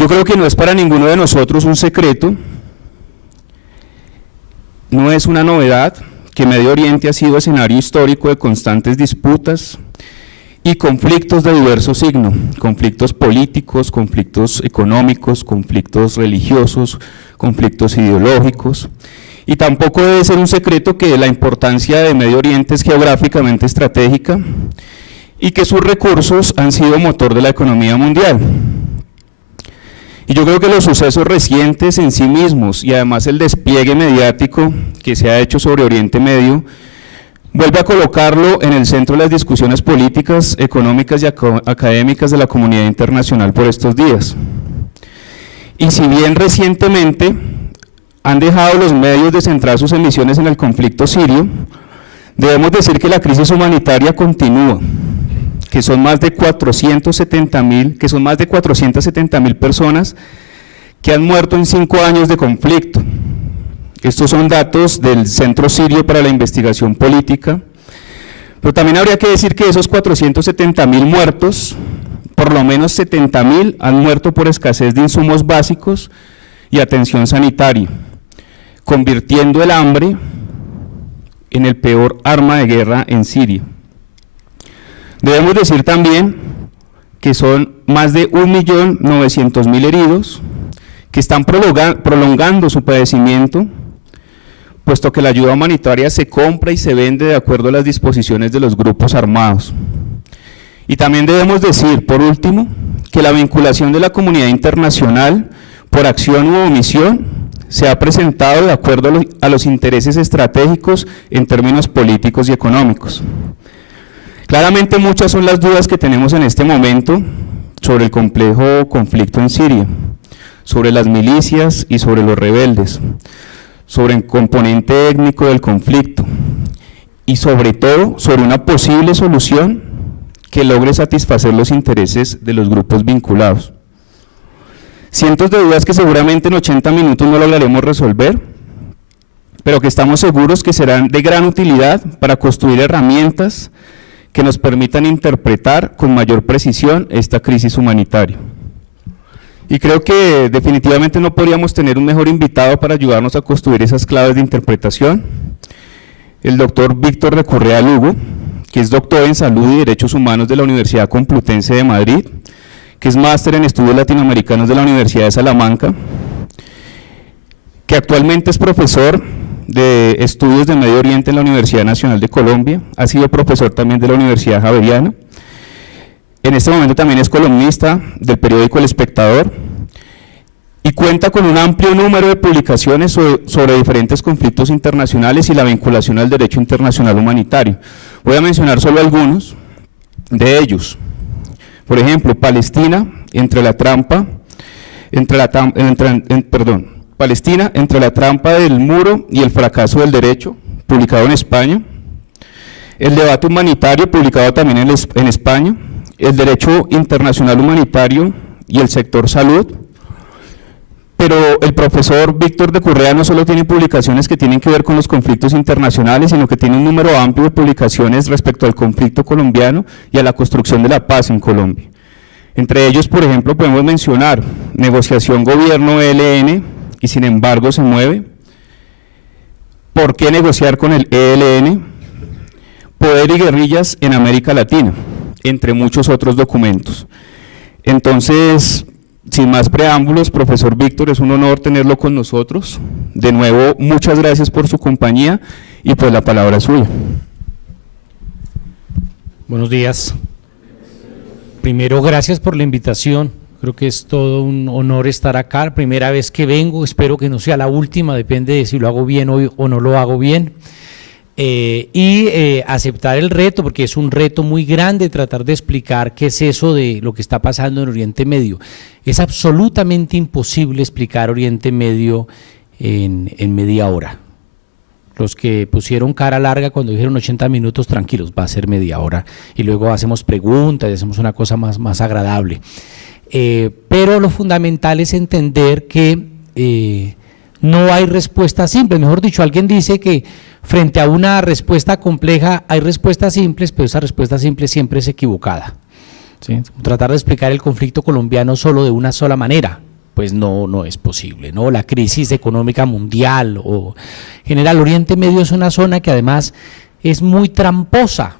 Yo creo que no es para ninguno de nosotros un secreto, no es una novedad que Medio Oriente ha sido escenario histórico de constantes disputas y conflictos de diverso signo, conflictos políticos, conflictos económicos, conflictos religiosos, conflictos ideológicos, y tampoco debe ser un secreto que la importancia de Medio Oriente es geográficamente estratégica y que sus recursos han sido motor de la economía mundial. Y yo creo que los sucesos recientes en sí mismos y además el despliegue mediático que se ha hecho sobre Oriente Medio vuelve a colocarlo en el centro de las discusiones políticas, económicas y académicas de la comunidad internacional por estos días. Y si bien recientemente han dejado los medios de centrar sus emisiones en el conflicto sirio, debemos decir que la crisis humanitaria continúa, que son más de 470.000 personas que han muerto en 5 años de conflicto. Estos son datos del Centro Sirio para la Investigación Política, pero también habría que decir que esos 470.000 muertos, por lo menos 70.000 han muerto por escasez de insumos básicos y atención sanitaria, convirtiendo el hambre en el peor arma de guerra en Siria. Debemos decir también que son más de 1.900.000 heridos que están prolongando su padecimiento, puesto que la ayuda humanitaria se compra y se vende de acuerdo a las disposiciones de los grupos armados. Y también debemos decir, por último, que la vinculación de la comunidad internacional por acción u omisión se ha presentado de acuerdo a los intereses estratégicos en términos políticos y económicos. Claramente muchas son las dudas que tenemos en este momento sobre el complejo conflicto en Siria, sobre las milicias y sobre los rebeldes, sobre el componente étnico del conflicto y sobre todo sobre una posible solución que logre satisfacer los intereses de los grupos vinculados. Cientos de dudas que seguramente en 80 minutos no lograremos resolver, pero que estamos seguros que serán de gran utilidad para construir herramientas que nos permitan interpretar con mayor precisión esta crisis humanitaria. Y creo que definitivamente no podríamos tener un mejor invitado para ayudarnos a construir esas claves de interpretación, el doctor Víctor de Correa Lugo, que es doctor en Salud y Derechos Humanos de la Universidad Complutense de Madrid, que es máster en Estudios Latinoamericanos de la Universidad de Salamanca, que actualmente es profesor de Estudios de Medio Oriente en la Universidad Nacional de Colombia, ha sido profesor también de la Universidad Javeriana, en este momento también es columnista del periódico El Espectador y cuenta con un amplio número de publicaciones sobre diferentes conflictos internacionales y la vinculación al derecho internacional humanitario. Voy a mencionar solo algunos de ellos. Por ejemplo, Palestina entre la trampa del muro y el fracaso del derecho, publicado en España. El debate humanitario, publicado también en España. El derecho internacional humanitario y el sector salud. Pero el profesor Víctor de Correa no solo tiene publicaciones que tienen que ver con los conflictos internacionales, sino que tiene un número amplio de publicaciones respecto al conflicto colombiano y a la construcción de la paz en Colombia. Entre ellos, por ejemplo, podemos mencionar Negociación Gobierno-ELN, y sin embargo se mueve. ¿Por qué negociar con el ELN? Poder y guerrillas en América Latina, entre muchos otros documentos. Entonces, sin más preámbulos, profesor Víctor, es un honor tenerlo con nosotros. De nuevo, muchas gracias por su compañía y pues la palabra es suya. Buenos días. Primero, gracias por la invitación. Creo que es todo un honor estar acá. Primera vez que vengo, espero que no sea la última, depende de si lo hago bien o no lo hago bien. Aceptar el reto, porque es un reto muy grande tratar de explicar qué es eso de lo que está pasando en Oriente Medio. Es absolutamente imposible explicar Oriente Medio en media hora. Los que pusieron cara larga cuando dijeron 80 minutos, tranquilos, va a ser media hora y luego hacemos preguntas y hacemos una cosa más agradable. Pero lo fundamental es entender que no hay respuesta simple. Mejor dicho, alguien dice que frente a una respuesta compleja hay respuestas simples, pero esa respuesta simple siempre es equivocada. ¿Sí? Tratar de explicar el conflicto colombiano solo de una sola manera pues no es posible, ¿no? La crisis económica mundial o en general Oriente Medio es una zona que además es muy tramposa,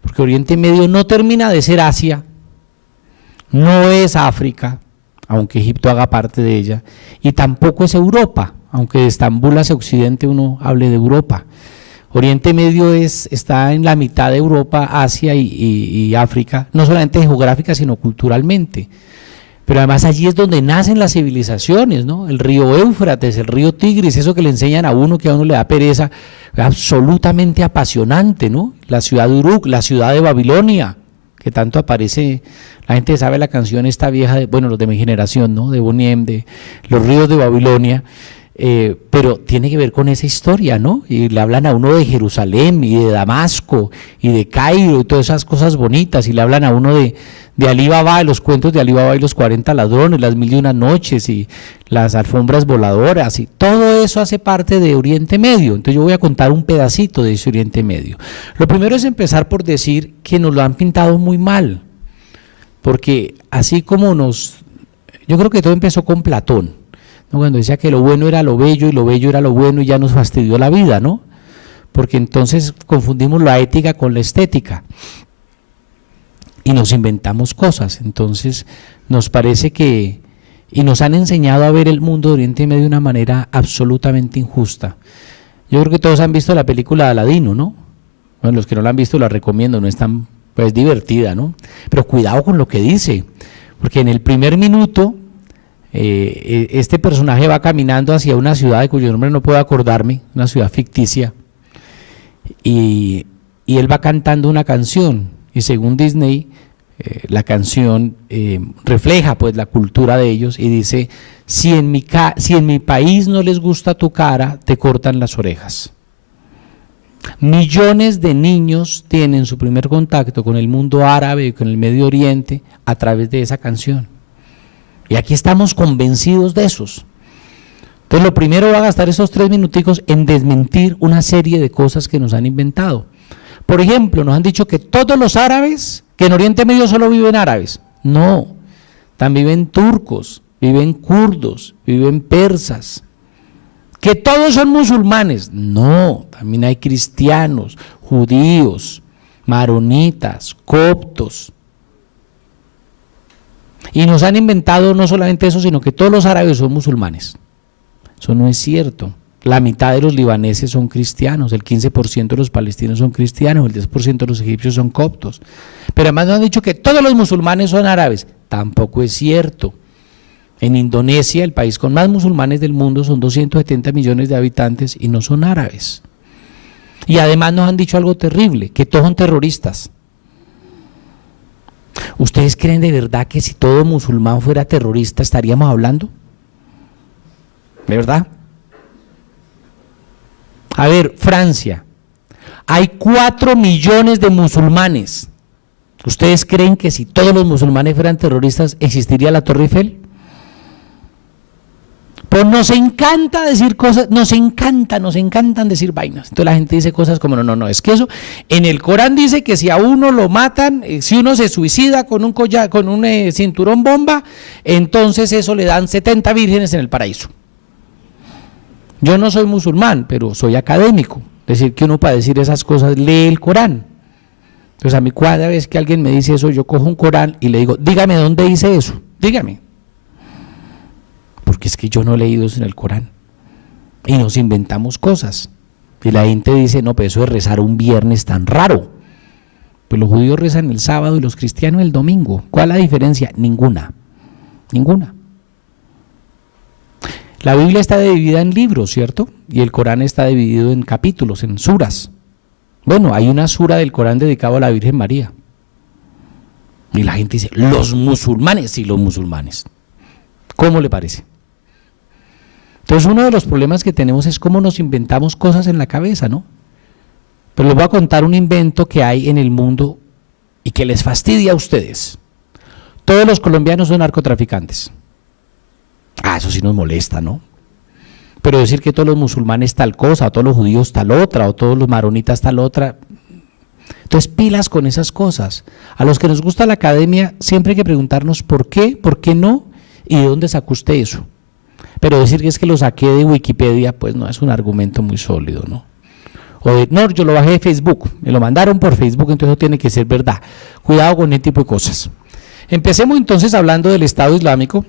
porque Oriente Medio no termina de ser Asia, no es África, aunque Egipto haga parte de ella, y tampoco es Europa, aunque de Estambul hacia Occidente uno hable de Europa. Oriente Medio está en la mitad de Europa, Asia y África, no solamente geográfica, sino culturalmente. Pero además allí es donde nacen las civilizaciones, ¿no? El río Éufrates, el río Tigris, eso que le enseñan a uno que a uno le da pereza, es absolutamente apasionante, ¿no? La ciudad de Uruk, la ciudad de Babilonia, que tanto aparece, la gente sabe la canción esta vieja, bueno, los de mi generación, ¿no? De Bonnie M, de los ríos de Babilonia, pero tiene que ver con esa historia, ¿no? Y le hablan a uno de Jerusalén y de Damasco y de Cairo y todas esas cosas bonitas, y le hablan a uno de Alí Baba, de los cuentos de Alí Baba y los 40 ladrones, las 1001 noches y las alfombras voladoras, y todo eso hace parte de Oriente Medio. Entonces yo voy a contar un pedacito de ese Oriente Medio. Lo primero es empezar por decir que nos lo han pintado muy mal, porque así como yo creo que todo empezó con Platón, ¿no? Cuando decía que lo bueno era lo bello y lo bello era lo bueno, y ya nos fastidió la vida, ¿no? Porque entonces confundimos la ética con la estética y nos inventamos cosas. Entonces nos parece y nos han enseñado a ver el mundo de Oriente Medio de una manera absolutamente injusta. Yo creo que todos han visto la película de Aladino, ¿no? Bueno, los que no la han visto la recomiendo, no es tan pues divertida, ¿no? Pero cuidado con lo que dice, porque en el primer minuto este personaje va caminando hacia una ciudad de cuyo nombre no puedo acordarme, una ciudad ficticia, y él va cantando una canción, y según Disney la canción refleja pues la cultura de ellos, y dice: si en mi país no les gusta tu cara, te cortan las orejas. Millones de niños tienen su primer contacto con el mundo árabe y con el Medio Oriente a través de esa canción. Y aquí estamos convencidos de esos. Entonces lo primero va a gastar esos 3 minuticos en desmentir una serie de cosas que nos han inventado. Por ejemplo, nos han dicho que todos los árabes, que en Oriente Medio solo viven árabes. No, también viven turcos, viven kurdos, viven persas. Que todos son musulmanes. No, también hay cristianos, judíos, maronitas, coptos. Y nos han inventado no solamente eso, sino que todos los árabes son musulmanes. Eso no es cierto. La mitad de los libaneses son cristianos, el 15% de los palestinos son cristianos, el 10% de los egipcios son coptos. Pero además nos han dicho que todos los musulmanes son árabes. Tampoco es cierto. En Indonesia, el país con más musulmanes del mundo, son 270 millones de habitantes y no son árabes. Y además nos han dicho algo terrible, que todos son terroristas. ¿Ustedes creen de verdad que si todo musulmán fuera terrorista estaríamos hablando? ¿De verdad? A ver, Francia, hay 4 millones de musulmanes. ¿Ustedes creen que si todos los musulmanes fueran terroristas existiría la Torre Eiffel? Pues nos encanta decir cosas, nos encantan decir vainas. Entonces la gente dice cosas como no, es que eso, en el Corán dice que si a uno lo matan, si uno se suicida con un collar, con un cinturón bomba, entonces eso le dan 70 vírgenes en el paraíso. Yo no soy musulmán, pero soy académico, es decir, que uno para decir esas cosas lee el Corán. Entonces a mí cada vez que alguien me dice eso, yo cojo un Corán y le digo, dígame dónde dice eso, dígame. Porque es que yo no he leído eso en el Corán. Y nos inventamos cosas. Y la gente dice, no, pero eso de rezar un viernes tan raro. Pues los judíos rezan el sábado y los cristianos el domingo. ¿Cuál es la diferencia? Ninguna. La Biblia está dividida en libros, ¿cierto? Y el Corán está dividido en capítulos, en suras. Bueno, hay una sura del Corán dedicado a la Virgen María. Y la gente dice, los musulmanes, sí, los musulmanes. ¿Cómo le parece? Entonces uno de los problemas que tenemos es cómo nos inventamos cosas en la cabeza, ¿no? Pero les voy a contar un invento que hay en el mundo y que les fastidia a ustedes. Todos los colombianos son narcotraficantes. Eso sí nos molesta, ¿no? Pero decir que todos los musulmanes tal cosa, o todos los judíos tal otra, o todos los maronitas tal otra. Entonces pilas con esas cosas. A los que nos gusta la academia siempre hay que preguntarnos por qué no, ¿Y de dónde sacó usted eso? Pero decir que es que lo saqué de Wikipedia, pues no es un argumento muy sólido, ¿no? O de, no, yo lo bajé de Facebook, me lo mandaron por Facebook, entonces eso tiene que ser verdad. Cuidado con ese tipo de cosas. Empecemos entonces hablando del Estado Islámico,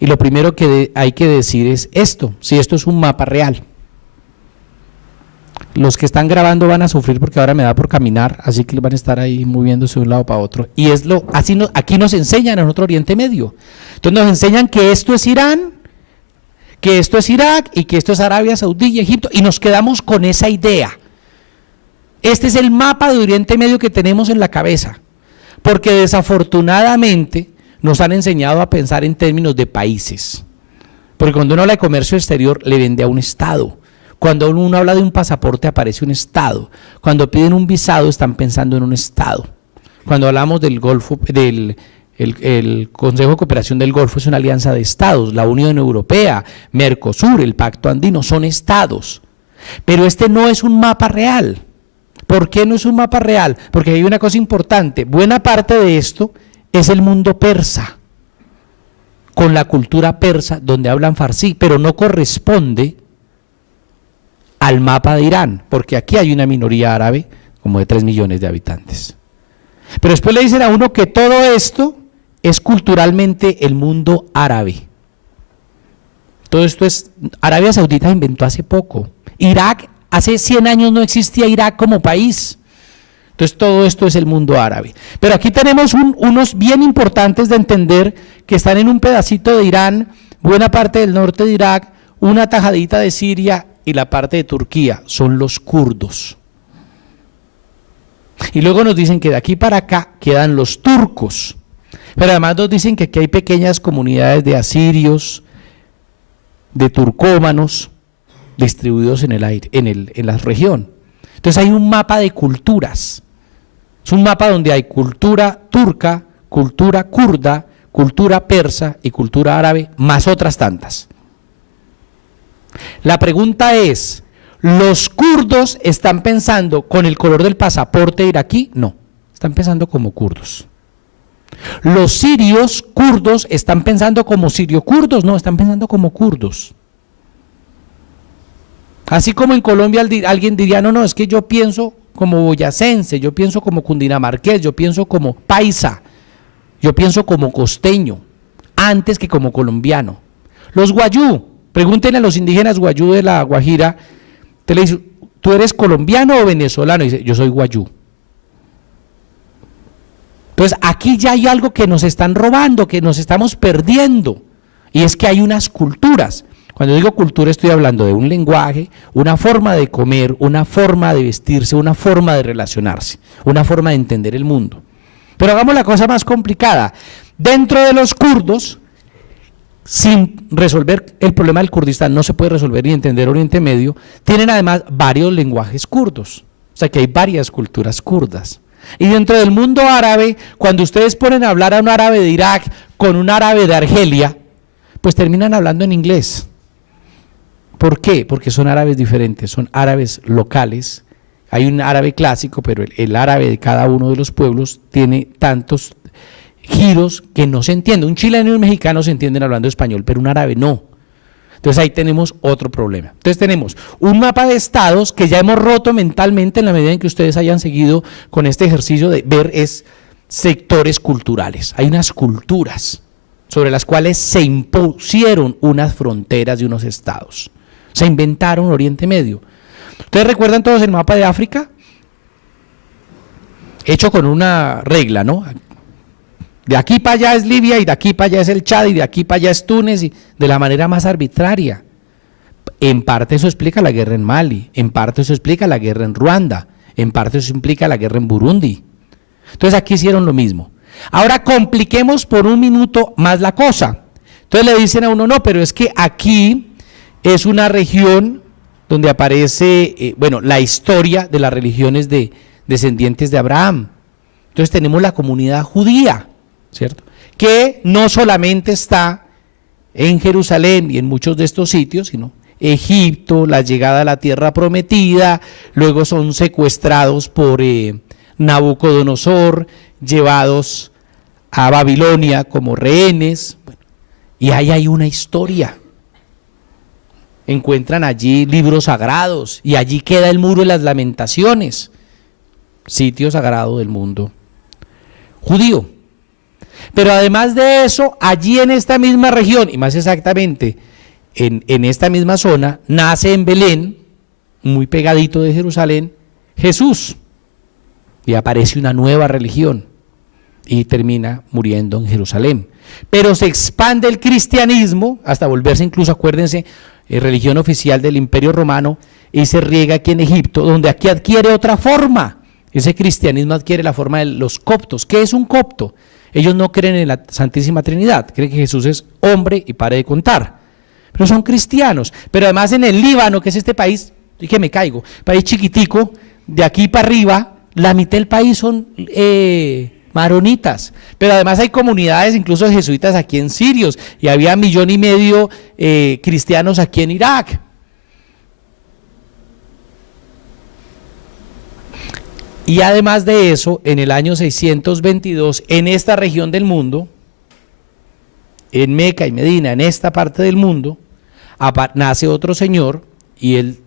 y lo primero que hay que decir es esto, si esto es un mapa real. Los que están grabando van a sufrir porque ahora me da por caminar, así que van a estar ahí moviéndose de un lado para otro. Y es así aquí nos enseñan en otro Oriente Medio. Entonces nos enseñan que esto es Irán, que esto es Irak y que esto es Arabia Saudí y Egipto, y nos quedamos con esa idea. Este es el mapa de Oriente Medio que tenemos en la cabeza, porque desafortunadamente nos han enseñado a pensar en términos de países, porque cuando uno habla de comercio exterior le vende a un Estado, cuando uno habla de un pasaporte aparece un Estado, cuando piden un visado están pensando en un Estado, cuando hablamos del Golfo, el Consejo de Cooperación del Golfo es una alianza de estados, la Unión Europea, Mercosur, el Pacto Andino, son estados. Pero este no es un mapa real. ¿Por qué no es un mapa real? Porque hay una cosa importante, buena parte de esto es el mundo persa, con la cultura persa donde hablan farsí, pero no corresponde al mapa de Irán, porque aquí hay una minoría árabe como de 3 millones de habitantes. Pero después le dicen a uno que todo esto es culturalmente el mundo árabe. Todo esto es, Arabia Saudita se inventó hace poco. Irak, hace 100 años no existía Irak como país. Entonces todo esto es el mundo árabe. Pero aquí tenemos unos bien importantes de entender que están en un pedacito de Irán, buena parte del norte de Irak, una tajadita de Siria y la parte de Turquía, son los kurdos. Y luego nos dicen que de aquí para acá quedan los turcos. Pero además nos dicen que aquí hay pequeñas comunidades de asirios, de turcómanos, distribuidos en la región. Entonces hay un mapa de culturas. Es un mapa donde hay cultura turca, cultura kurda, cultura persa y cultura árabe, más otras tantas. La pregunta es, ¿los kurdos están pensando con el color del pasaporte iraquí? No, están pensando como kurdos. Los sirios kurdos están pensando como sirio-kurdos, no, están pensando como kurdos. Así como en Colombia alguien diría, no, es que yo pienso como boyacense, yo pienso como cundinamarqués, yo pienso como paisa, yo pienso como costeño, antes que como colombiano. Los guayú, pregúntenle a los indígenas guayú de la Guajira, te le dice, ¿tú eres colombiano o venezolano? Y dice, yo soy guayú. Entonces aquí ya hay algo que nos están robando, que nos estamos perdiendo, y es que hay unas culturas. Cuando digo cultura estoy hablando de un lenguaje, una forma de comer, una forma de vestirse, una forma de relacionarse, una forma de entender el mundo. Pero hagamos la cosa más complicada. Dentro de los kurdos, sin resolver el problema del Kurdistán, no se puede resolver ni entender Oriente Medio, tienen además varios lenguajes kurdos, o sea que hay varias culturas kurdas. Y dentro del mundo árabe, cuando ustedes ponen a hablar a un árabe de Irak con un árabe de Argelia, pues terminan hablando en inglés. ¿Por qué? Porque son árabes diferentes, son árabes locales. Hay un árabe clásico, pero el árabe de cada uno de los pueblos tiene tantos giros que no se entiende. Un chileno y un mexicano se entienden hablando español, pero un árabe no. Entonces ahí tenemos otro problema. Entonces tenemos un mapa de estados que ya hemos roto mentalmente en la medida en que ustedes hayan seguido con este ejercicio de ver sectores culturales. Hay unas culturas sobre las cuales se impusieron unas fronteras de unos estados. Se inventaron Oriente Medio. ¿Ustedes recuerdan todos el mapa de África? Hecho con una regla, ¿no? De aquí para allá es Libia y de aquí para allá es el Chad y de aquí para allá es Túnez, y de la manera más arbitraria. En parte eso explica la guerra en Mali, en parte eso explica la guerra en Ruanda, en parte eso implica la guerra en Burundi. Entonces aquí hicieron lo mismo. Ahora compliquemos por un minuto más la cosa. Entonces le dicen a uno, no, pero es que aquí es una región donde aparece, la historia de las religiones descendientes de Abraham. Entonces tenemos la comunidad judía, ¿cierto? Que no solamente está en Jerusalén y en muchos de estos sitios, sino Egipto, la llegada a la tierra prometida, luego son secuestrados por Nabucodonosor, llevados a Babilonia como rehenes, Y ahí hay una historia. Encuentran allí libros sagrados y allí queda el Muro de las Lamentaciones, sitio sagrado del mundo judío. Pero además de eso, allí en esta misma región, y más exactamente en esta misma zona, nace en Belén, muy pegadito de Jerusalén, Jesús. Y aparece una nueva religión y termina muriendo en Jerusalén. Pero se expande el cristianismo hasta volverse incluso, acuérdense, religión oficial del Imperio Romano, y se riega aquí en Egipto, donde aquí adquiere otra forma. Ese cristianismo adquiere la forma de los coptos. ¿Qué es un copto? Ellos no creen en la Santísima Trinidad, creen que Jesús es hombre y pare de contar, pero son cristianos. Pero además en el Líbano, que es este país, y que me caigo, país chiquitico, de aquí para arriba, la mitad del país son maronitas, pero además hay comunidades incluso de jesuitas aquí en Sirios, y había 1,5 millones cristianos aquí en Irak. Y además de eso, en el año 622, en esta región del mundo, en Meca y Medina, en esta parte del mundo, nace otro señor, y él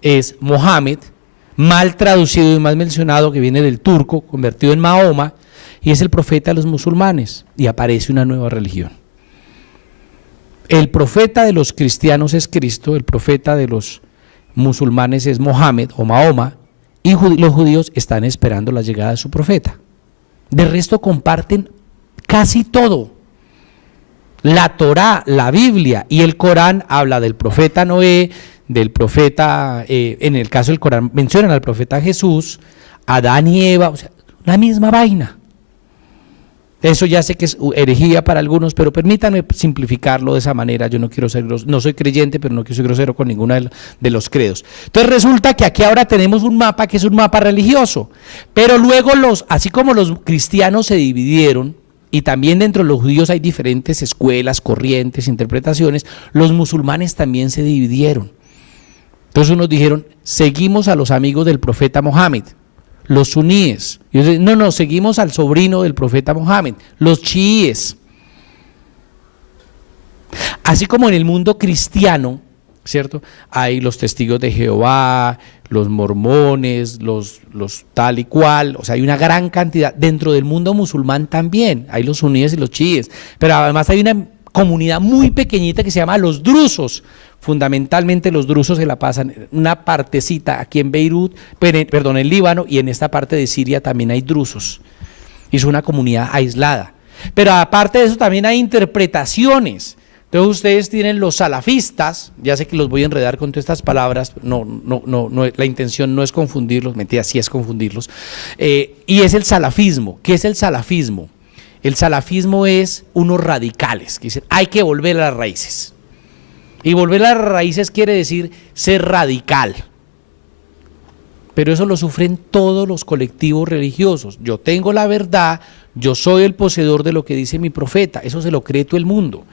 es Mohammed, mal traducido y mal mencionado, que viene del turco, convertido en Mahoma, y es el profeta de los musulmanes, y aparece una nueva religión. El profeta de los cristianos es Cristo, el profeta de los musulmanes es Mohammed o Mahoma, y los judíos están esperando la llegada de su profeta. De resto comparten casi todo. La Torá, la Biblia y el Corán habla del profeta Noé, del profeta, en el caso del Corán mencionan al profeta Jesús, Adán y Eva, o sea, la misma vaina. Eso ya sé que es herejía para algunos, pero permítanme simplificarlo de esa manera. Yo no quiero ser grosero, no soy creyente, pero no quiero ser grosero con ninguno de los credos. Entonces resulta que aquí ahora tenemos un mapa que es un mapa religioso, pero luego así como los cristianos se dividieron, y también dentro de los judíos hay diferentes escuelas, corrientes, interpretaciones, los musulmanes también se dividieron. Entonces unos dijeron, seguimos a los amigos del profeta Mohammed, los suníes. Y ellos dicen, no, seguimos al sobrino del profeta Mohammed, los chiíes. Así como en el mundo cristiano, ¿cierto? Hay los testigos de Jehová, los mormones, los tal y cual, o sea, hay una gran cantidad. Dentro del mundo musulmán también, hay los suníes y los chiíes, pero además hay una comunidad muy pequeñita que se llama los drusos. Fundamentalmente los drusos se la pasan una partecita aquí en Beirut, perdón, en Líbano, y en esta parte de Siria también hay drusos. Y es una comunidad aislada. Pero aparte de eso también hay interpretaciones. Entonces ustedes tienen los salafistas, ya sé que los voy a enredar con todas estas palabras, no, la intención no es confundirlos, mentira, sí es confundirlos. Y es el salafismo. ¿Qué es el salafismo? El salafismo es unos radicales que dicen, hay que volver a las raíces. Y volver a las raíces quiere decir ser radical. Pero eso lo sufren todos los colectivos religiosos. Yo tengo la verdad, yo soy el poseedor de lo que dice mi profeta. Eso se lo cree todo el mundo.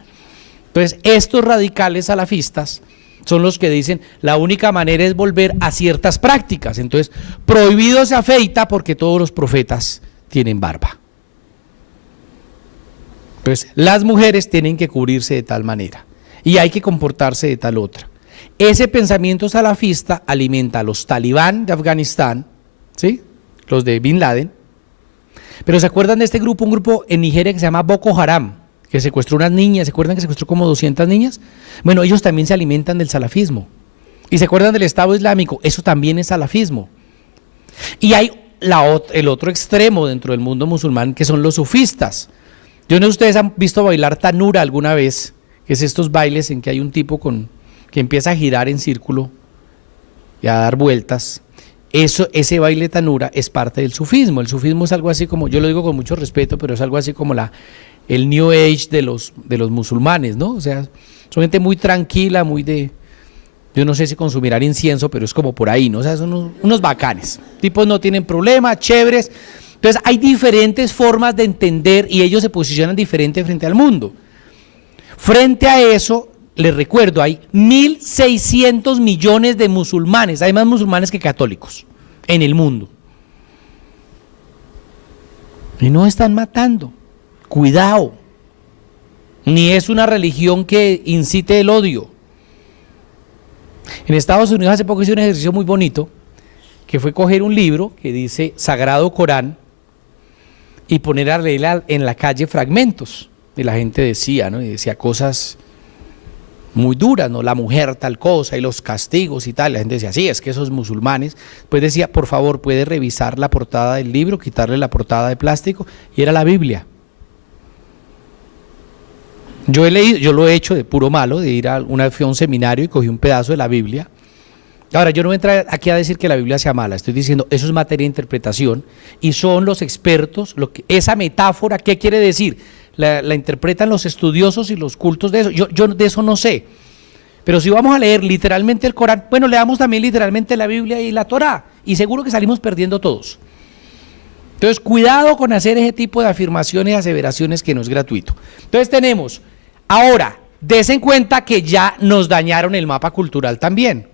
Entonces, estos radicales salafistas son los que dicen la única manera es volver a ciertas prácticas. Entonces, prohibido se afeita porque todos los profetas tienen barba. Entonces, las mujeres tienen que cubrirse de tal manera. Y hay que comportarse de tal otra. Ese pensamiento salafista alimenta a los talibán de Afganistán, ¿sí? Los de Bin Laden. Pero ¿se acuerdan de este grupo? Un grupo en Nigeria que se llama Boko Haram, que secuestró unas niñas. ¿Se acuerdan que secuestró como 200 niñas? Bueno, ellos también se alimentan del salafismo. ¿Y se acuerdan del Estado Islámico? Eso también es salafismo. Y hay el otro extremo dentro del mundo musulmán, que son los sufistas. Yo no sé si ustedes han visto bailar tanura alguna vez, que es estos bailes en que hay un tipo que empieza a girar en círculo y a dar vueltas. Ese baile tanura es parte del sufismo. El sufismo es algo así como, yo lo digo con mucho respeto, pero es algo así como el New Age de los musulmanes, ¿no? O sea, son gente muy tranquila, muy de, yo no sé si consumirán incienso, pero es como por ahí, ¿no? O sea, son unos bacanes. Tipos no tienen problema, chéveres. Entonces hay diferentes formas de entender y ellos se posicionan diferente frente al mundo. Frente a eso, les recuerdo, hay 1.600 millones de musulmanes, hay más musulmanes que católicos en el mundo. Y no están matando, cuidado. ni es una religión que incite el odio. En Estados Unidos hace poco hice un ejercicio muy bonito, que fue coger un libro que dice Sagrado Corán y poner a leer en la calle fragmentos. Y la gente decía, ¿no? Y decía cosas muy duras, ¿no? La mujer tal cosa y los castigos y tal. La gente decía, sí, es que esos musulmanes. Pues decía, por favor, puede revisar la portada del libro, quitarle la portada de plástico, y era la Biblia. Yo he leído, yo lo he hecho de puro malo, de ir a fui a un seminario y cogí un pedazo de la Biblia. Ahora, yo no voy a entrar aquí a decir que la Biblia sea mala, estoy diciendo, eso es materia de interpretación y son los expertos, esa metáfora, ¿qué quiere decir? La interpretan los estudiosos y los cultos de eso, yo de eso no sé. Pero si vamos a leer literalmente el Corán, bueno, leamos también literalmente la Biblia y la Torá, y seguro que salimos perdiendo todos. Entonces, cuidado con hacer ese tipo de afirmaciones y aseveraciones que no es gratuito. Entonces tenemos, ahora, des en cuenta que ya nos dañaron el mapa cultural también.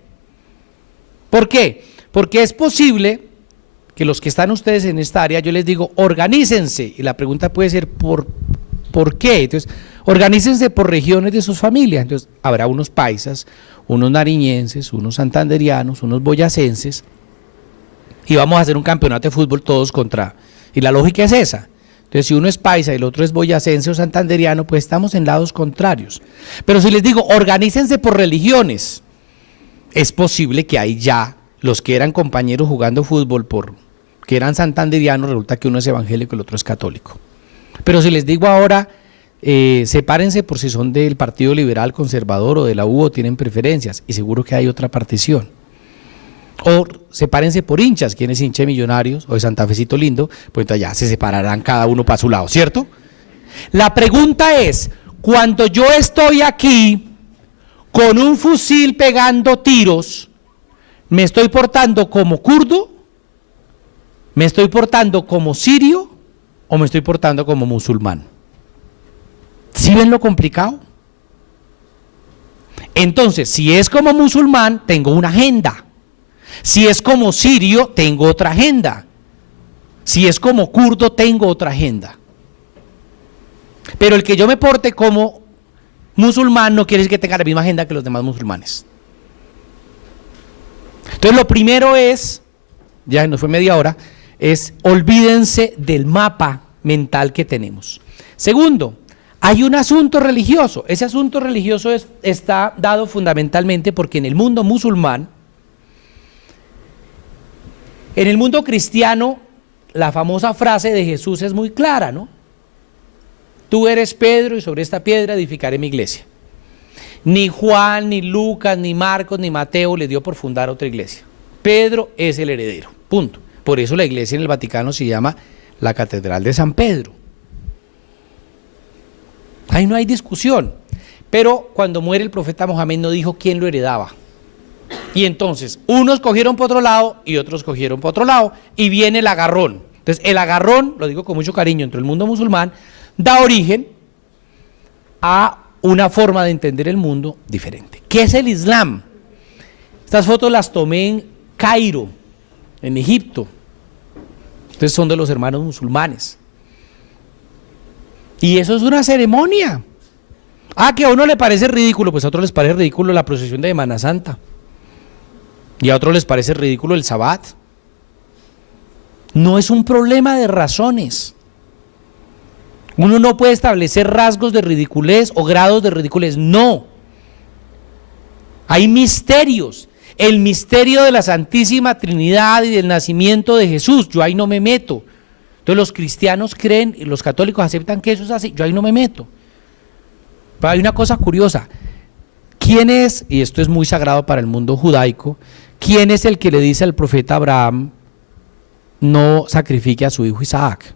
¿Por qué? Porque es posible que los que están ustedes en esta área, yo les digo, organícense, y la pregunta puede ser, ¿por qué? Entonces, organícense por regiones de sus familias. Entonces, habrá unos paisas, unos nariñenses, unos santanderianos, unos boyacenses, y vamos a hacer un campeonato de fútbol todos contra, y la lógica es esa. Entonces, si uno es paisa y el otro es boyacense o santanderiano, pues estamos en lados contrarios. Pero si les digo, organícense por religiones, es posible que ahí ya los que eran compañeros jugando fútbol que eran santanderianos, resulta que uno es evangélico y el otro es católico. Pero si les digo ahora, sepárense por si son del Partido Liberal, Conservador o de la U o tienen preferencias, y seguro que hay otra partición. O sepárense por hinchas, quién es hincha de Millonarios o de Santa Fecito Lindo, pues entonces ya se separarán cada uno para su lado, ¿cierto? La pregunta es, cuando yo estoy aquí con un fusil pegando tiros, ¿me estoy portando como kurdo? ¿Me estoy portando como sirio? ¿O me estoy portando como musulmán? ¿Sí ven lo complicado? Entonces, si es como musulmán, tengo una agenda. Si es como sirio, tengo otra agenda. Si es como kurdo, tengo otra agenda. Pero el que yo me porte como musulmán no quiere decir que tenga la misma agenda que los demás musulmanes. Entonces lo primero es, ya nos fue media hora, es olvídense del mapa mental que tenemos. Segundo, hay un asunto religioso. Ese asunto religioso está dado fundamentalmente porque en el mundo musulmán, en el mundo cristiano, la famosa frase de Jesús es muy clara, ¿no? Tú eres Pedro y sobre esta piedra edificaré mi iglesia. Ni Juan, ni Lucas, ni Marcos, ni Mateo le dio por fundar otra iglesia. Pedro es el heredero, punto. Por eso la iglesia en el Vaticano se llama la Catedral de San Pedro. Ahí no hay discusión. Pero cuando muere el profeta Mohammed no dijo quién lo heredaba. Y entonces, unos cogieron por otro lado y otros cogieron por otro lado, y viene el agarrón. Entonces, el agarrón, lo digo con mucho cariño, entre el mundo musulmán, da origen a una forma de entender el mundo diferente. ¿Qué es el Islam? Estas fotos las tomé en Cairo, en Egipto. Entonces son de los hermanos musulmanes. Y eso es una ceremonia. Que a uno le parece ridículo, pues a otros les parece ridículo la procesión de Semana Santa. Y a otros les parece ridículo el Sabbat. No es un problema de razones. Uno no puede establecer rasgos de ridiculez o grados de ridiculez, no. Hay misterios. El misterio de la Santísima Trinidad y del nacimiento de Jesús, yo ahí no me meto. Entonces los cristianos creen y los católicos aceptan que eso es así, yo ahí no me meto. Pero hay una cosa curiosa. ¿Quién es, y esto es muy sagrado para el mundo judaico, quién es el que le dice al profeta Abraham, no sacrifique a su hijo Isaac?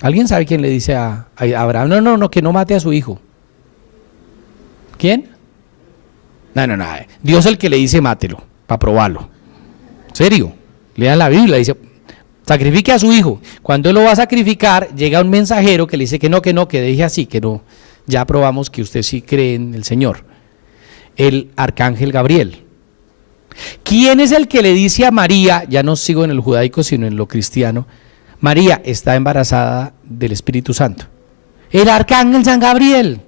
¿Alguien sabe quién le dice a Abraham? No, que no mate a su hijo. ¿Quién? No. Dios es el que le dice mátelo, para probarlo. ¿En serio? Lean la Biblia, dice, sacrifique a su hijo. Cuando él lo va a sacrificar, llega un mensajero que le dice que no, que deje así, que no. Ya probamos que usted sí cree en el Señor. El arcángel Gabriel. ¿Quién es el que le dice a María, ya no sigo en el judaico sino en lo cristiano, María está embarazada del Espíritu Santo? El arcángel San Gabriel.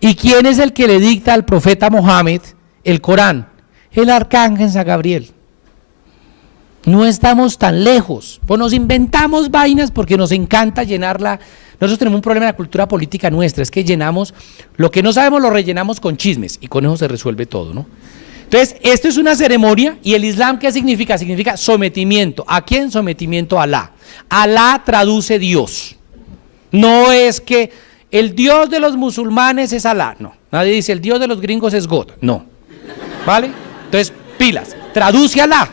¿Y quién es el que le dicta al profeta Mohammed el Corán? El arcángel San Gabriel. No estamos tan lejos, pues nos inventamos vainas porque nos encanta llenarla. Nosotros tenemos un problema en la cultura política nuestra, es que llenamos, lo que no sabemos lo rellenamos con chismes y con eso se resuelve todo, ¿no? Entonces, esto es una ceremonia y el Islam, ¿qué significa? Significa sometimiento. ¿A quién? Sometimiento a Alá. Alá traduce Dios. No es que el Dios de los musulmanes es Alá, no. Nadie dice el Dios de los gringos es God, no. ¿Vale? Entonces, pilas, traduce a Alá.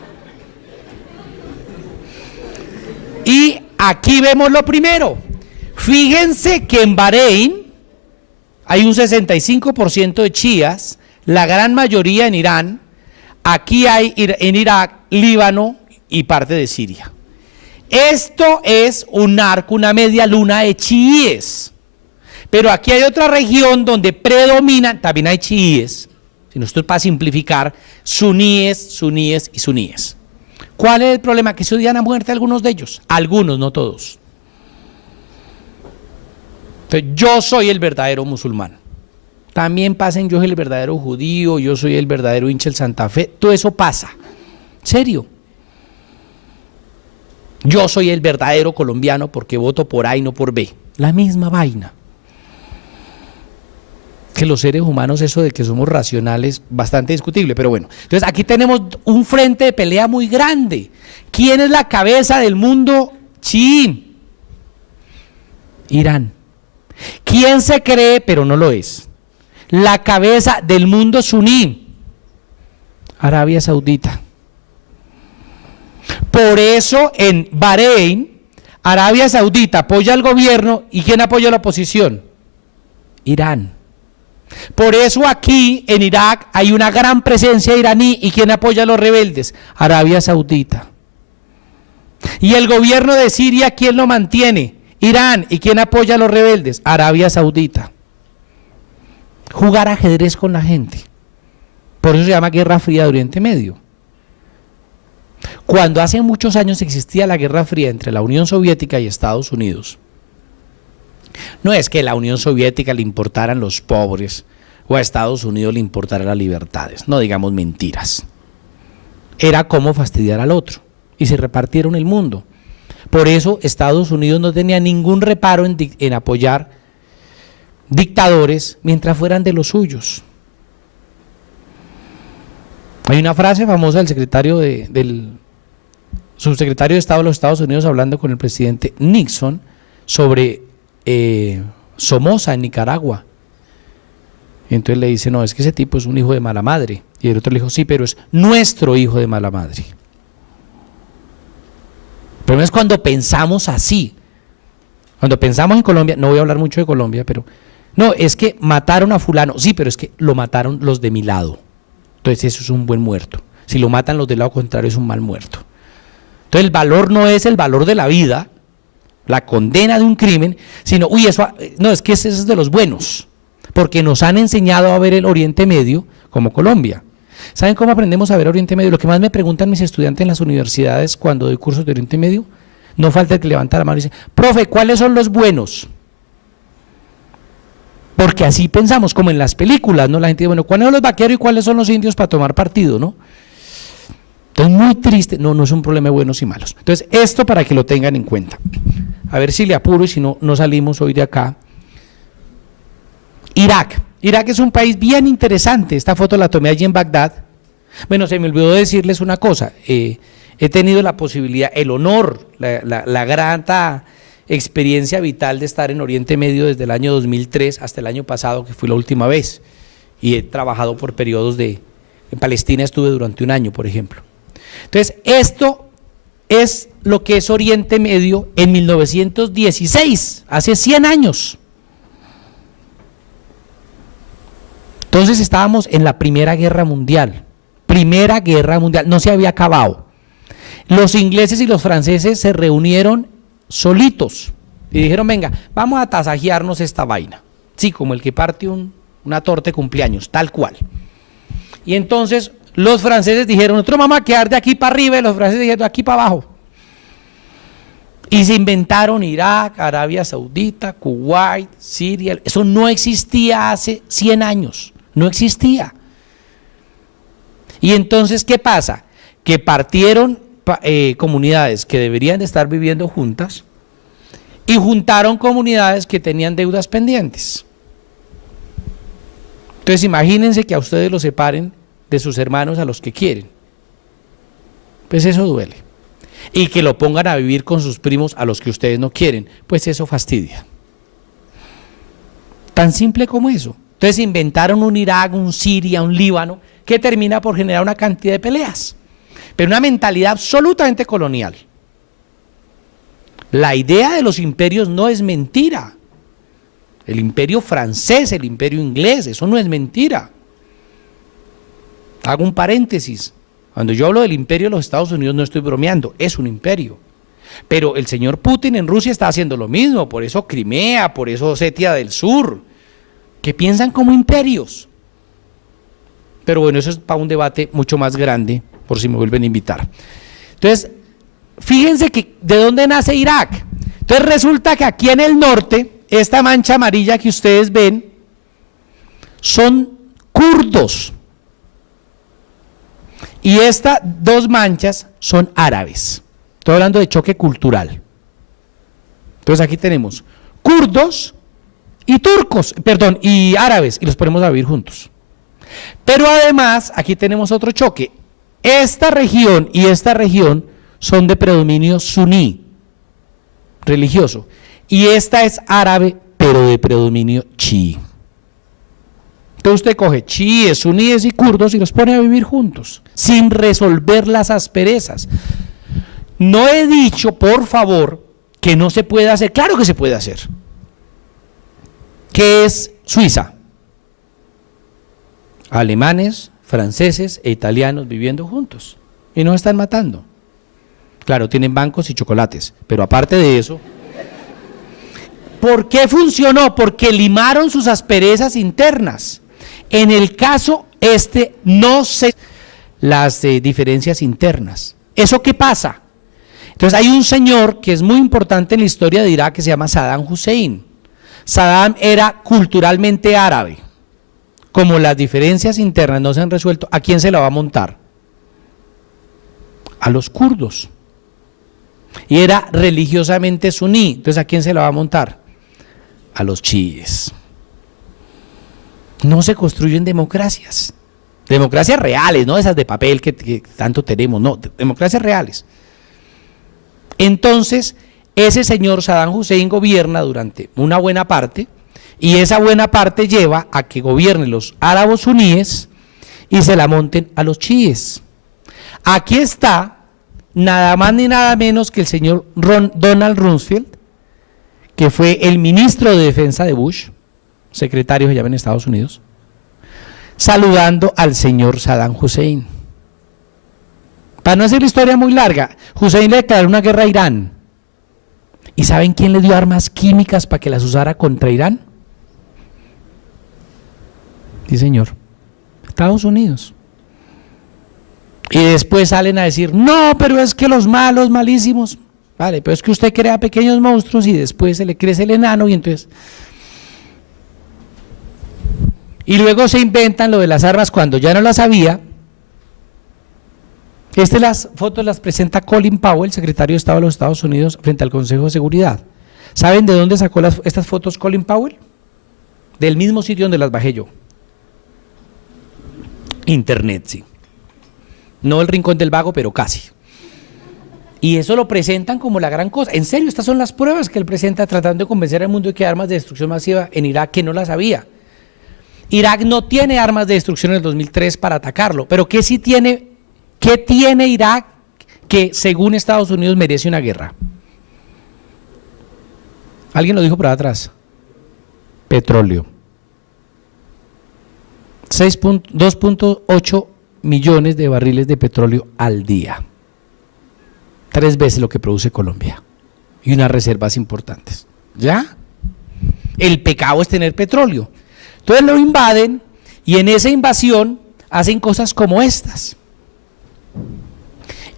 Y aquí vemos lo primero. Fíjense que en Bahrein hay un 65% de chiíes, la gran mayoría en Irán, aquí hay en Irak, Líbano y parte de Siria. Esto es un arco, una media luna de chiíes. Pero aquí hay otra región donde predominan, también hay chiíes, si nosotros para simplificar, suníes, suníes y suníes. ¿Cuál es el problema? Que se odian a muerte algunos de ellos, algunos, no todos. Entonces, yo soy el verdadero musulmán. También pasen, yo soy el verdadero judío, yo soy el verdadero hincha del Santa Fe, todo eso pasa. ¿Serio? Yo soy el verdadero colombiano porque voto por A y no por B. La misma vaina. Que los seres humanos, eso de que somos racionales, bastante discutible, pero bueno. Entonces aquí tenemos un frente de pelea muy grande. ¿Quién es la cabeza del mundo chií? Irán. ¿Quién se cree, pero no lo es, la cabeza del mundo suní? Arabia Saudita. Por eso en Bahrein, Arabia Saudita apoya al gobierno, ¿y quién apoya a la oposición? Irán. Por eso aquí en Irak hay una gran presencia iraní, ¿y quién apoya a los rebeldes? Arabia Saudita. Y el gobierno de Siria, ¿quién lo mantiene? Irán. ¿Y quién apoya a los rebeldes? Arabia Saudita. Jugar ajedrez con la gente. Por eso se llama Guerra Fría de Oriente Medio. Cuando hace muchos años existía la Guerra Fría entre la Unión Soviética y Estados Unidos, no es que a la Unión Soviética le importaran los pobres o a Estados Unidos le importaran las libertades, no digamos mentiras. Era cómo fastidiar al otro y se repartieron el mundo. Por eso Estados Unidos no tenía ningún reparo en apoyar dictadores mientras fueran de los suyos. Hay una frase famosa del del subsecretario de Estado de los Estados Unidos hablando con el presidente Nixon sobre Somoza en Nicaragua. Y entonces le dice, no, es que ese tipo es un hijo de mala madre. Y el otro le dijo, sí, pero es nuestro hijo de mala madre. Pero es cuando pensamos así. Cuando pensamos en Colombia, no voy a hablar mucho de Colombia, pero no, es que mataron a fulano. Sí, pero es que lo mataron los de mi lado. Entonces eso es un buen muerto. Si lo matan los del lado contrario es un mal muerto. Entonces el valor no es el valor de la vida, la condena de un crimen, sino, uy, eso, no, es que ese es de los buenos, porque nos han enseñado a ver el Oriente Medio como Colombia. ¿Saben cómo aprendemos a ver Oriente Medio? Lo que más me preguntan mis estudiantes en las universidades cuando doy cursos de Oriente Medio, no falta el que levanta la mano y dice, profe, ¿cuáles son los buenos? Porque así pensamos, como en las películas, ¿no? La gente dice, bueno, ¿cuáles son los vaqueros y cuáles son los indios para tomar partido, no? Entonces, muy triste, no es un problema de buenos y malos. Entonces, esto para que lo tengan en cuenta. A ver si le apuro y si no, no salimos hoy de acá. Irak. Irak es un país bien interesante. Esta foto la tomé allí en Bagdad. Bueno, se me olvidó decirles una cosa. He tenido la posibilidad, el honor, la grata experiencia vital de estar en Oriente Medio desde el año 2003 hasta el año pasado, que fue la última vez. Y he trabajado por periodos en Palestina estuve durante un año, por ejemplo. Entonces, esto es lo que es Oriente Medio en 1916, hace 100 años. Entonces estábamos en la Primera Guerra Mundial. Primera Guerra Mundial, no se había acabado. Los ingleses y los franceses se reunieron solitos y dijeron, venga, vamos a tasajearnos esta vaina. Sí, como el que parte una torta de cumpleaños, tal cual. Y entonces los franceses dijeron, nosotros vamos a quedar de aquí para arriba, y los franceses dijeron, de aquí para abajo. Y se inventaron Irak, Arabia Saudita, Kuwait, Siria. Eso no existía hace 100 años, no existía. Y entonces, ¿qué pasa? Que partieron comunidades que deberían de estar viviendo juntas y juntaron comunidades que tenían deudas pendientes. Entonces imagínense que a ustedes los separen de sus hermanos a los que quieren. Pues eso duele. Y que lo pongan a vivir con sus primos a los que ustedes no quieren, pues eso fastidia. Tan simple como eso. Entonces inventaron un Irak, un Siria, un Líbano, que termina por generar una cantidad de peleas. Pero una mentalidad absolutamente colonial. La idea de los imperios no es mentira. El imperio francés, el imperio inglés, eso no es mentira. Hago un paréntesis. Cuando yo hablo del imperio de los Estados Unidos no estoy bromeando, es un imperio. Pero el señor Putin en Rusia está haciendo lo mismo, por eso Crimea, por eso Osetia del Sur, que piensan como imperios. Pero bueno, eso es para un debate mucho más grande, por si me vuelven a invitar. Entonces, fíjense que de dónde nace Irak. Entonces resulta que aquí en el norte, esta mancha amarilla que ustedes ven, son kurdos. Y estas dos manchas son árabes. Estoy hablando de choque cultural. Entonces aquí tenemos kurdos y turcos, perdón, y árabes, y los ponemos a vivir juntos. Pero además, aquí tenemos otro choque. Esta región y esta región son de predominio suní, religioso. Y esta es árabe, pero de predominio chií. Entonces usted coge chiíes, suníes y kurdos y los pone a vivir juntos, sin resolver las asperezas. No he dicho, por favor, que no se puede hacer. Claro que se puede hacer. ¿Qué es Suiza? Alemanes, franceses e italianos viviendo juntos y no están matando. Claro, tienen bancos y chocolates, pero aparte de eso, ¿por qué funcionó? Porque limaron sus asperezas internas. En el caso no se las diferencias internas. ¿Eso qué pasa? Entonces hay un señor que es muy importante en la historia de Irak que se llama Saddam Hussein. Saddam era culturalmente árabe. Como las diferencias internas no se han resuelto, ¿a quién se la va a montar? A los kurdos. Y era religiosamente suní, entonces ¿a quién se la va a montar? A los chiíes. No se construyen democracias reales, no esas de papel que tanto tenemos, no, democracias reales. Entonces, ese señor Saddam Hussein gobierna durante una buena parte, y esa buena parte lleva a que gobiernen los árabes suníes y se la monten a los chiíes. Aquí está nada más ni nada menos que el señor Donald Rumsfeld, que fue el ministro de Defensa de Bush, secretario se llama en Estados Unidos, saludando al señor Saddam Hussein. Para no hacer la historia muy larga, Hussein le declaró una guerra a Irán. ¿Y saben quién le dio armas químicas para que las usara contra Irán? Sí, señor, Estados Unidos. Y después salen a decir, no, pero es que los malos, malísimos. Vale, pero es que usted crea pequeños monstruos y después se le crece el enano y entonces... Y luego se inventan lo de las armas cuando ya no las había. Las fotos las presenta Colin Powell, secretario de Estado de los Estados Unidos, frente al Consejo de Seguridad. ¿Saben de dónde sacó estas fotos Colin Powell? Del mismo sitio donde las bajé yo. Internet, sí. No el rincón del vago, pero casi. Y eso lo presentan como la gran cosa. En serio, estas son las pruebas que él presenta tratando de convencer al mundo de que hay armas de destrucción masiva en Irak, que no las había. Irak no tiene armas de destrucción en el 2003 para atacarlo, pero ¿qué sí tiene? ¿Qué tiene Irak que según Estados Unidos merece una guerra? Alguien lo dijo por atrás. Petróleo. 2.8 millones de barriles de petróleo al día. 3 veces lo que produce Colombia. Y unas reservas importantes. ¿Ya? El pecado es tener petróleo. Entonces lo invaden y en esa invasión hacen cosas como estas.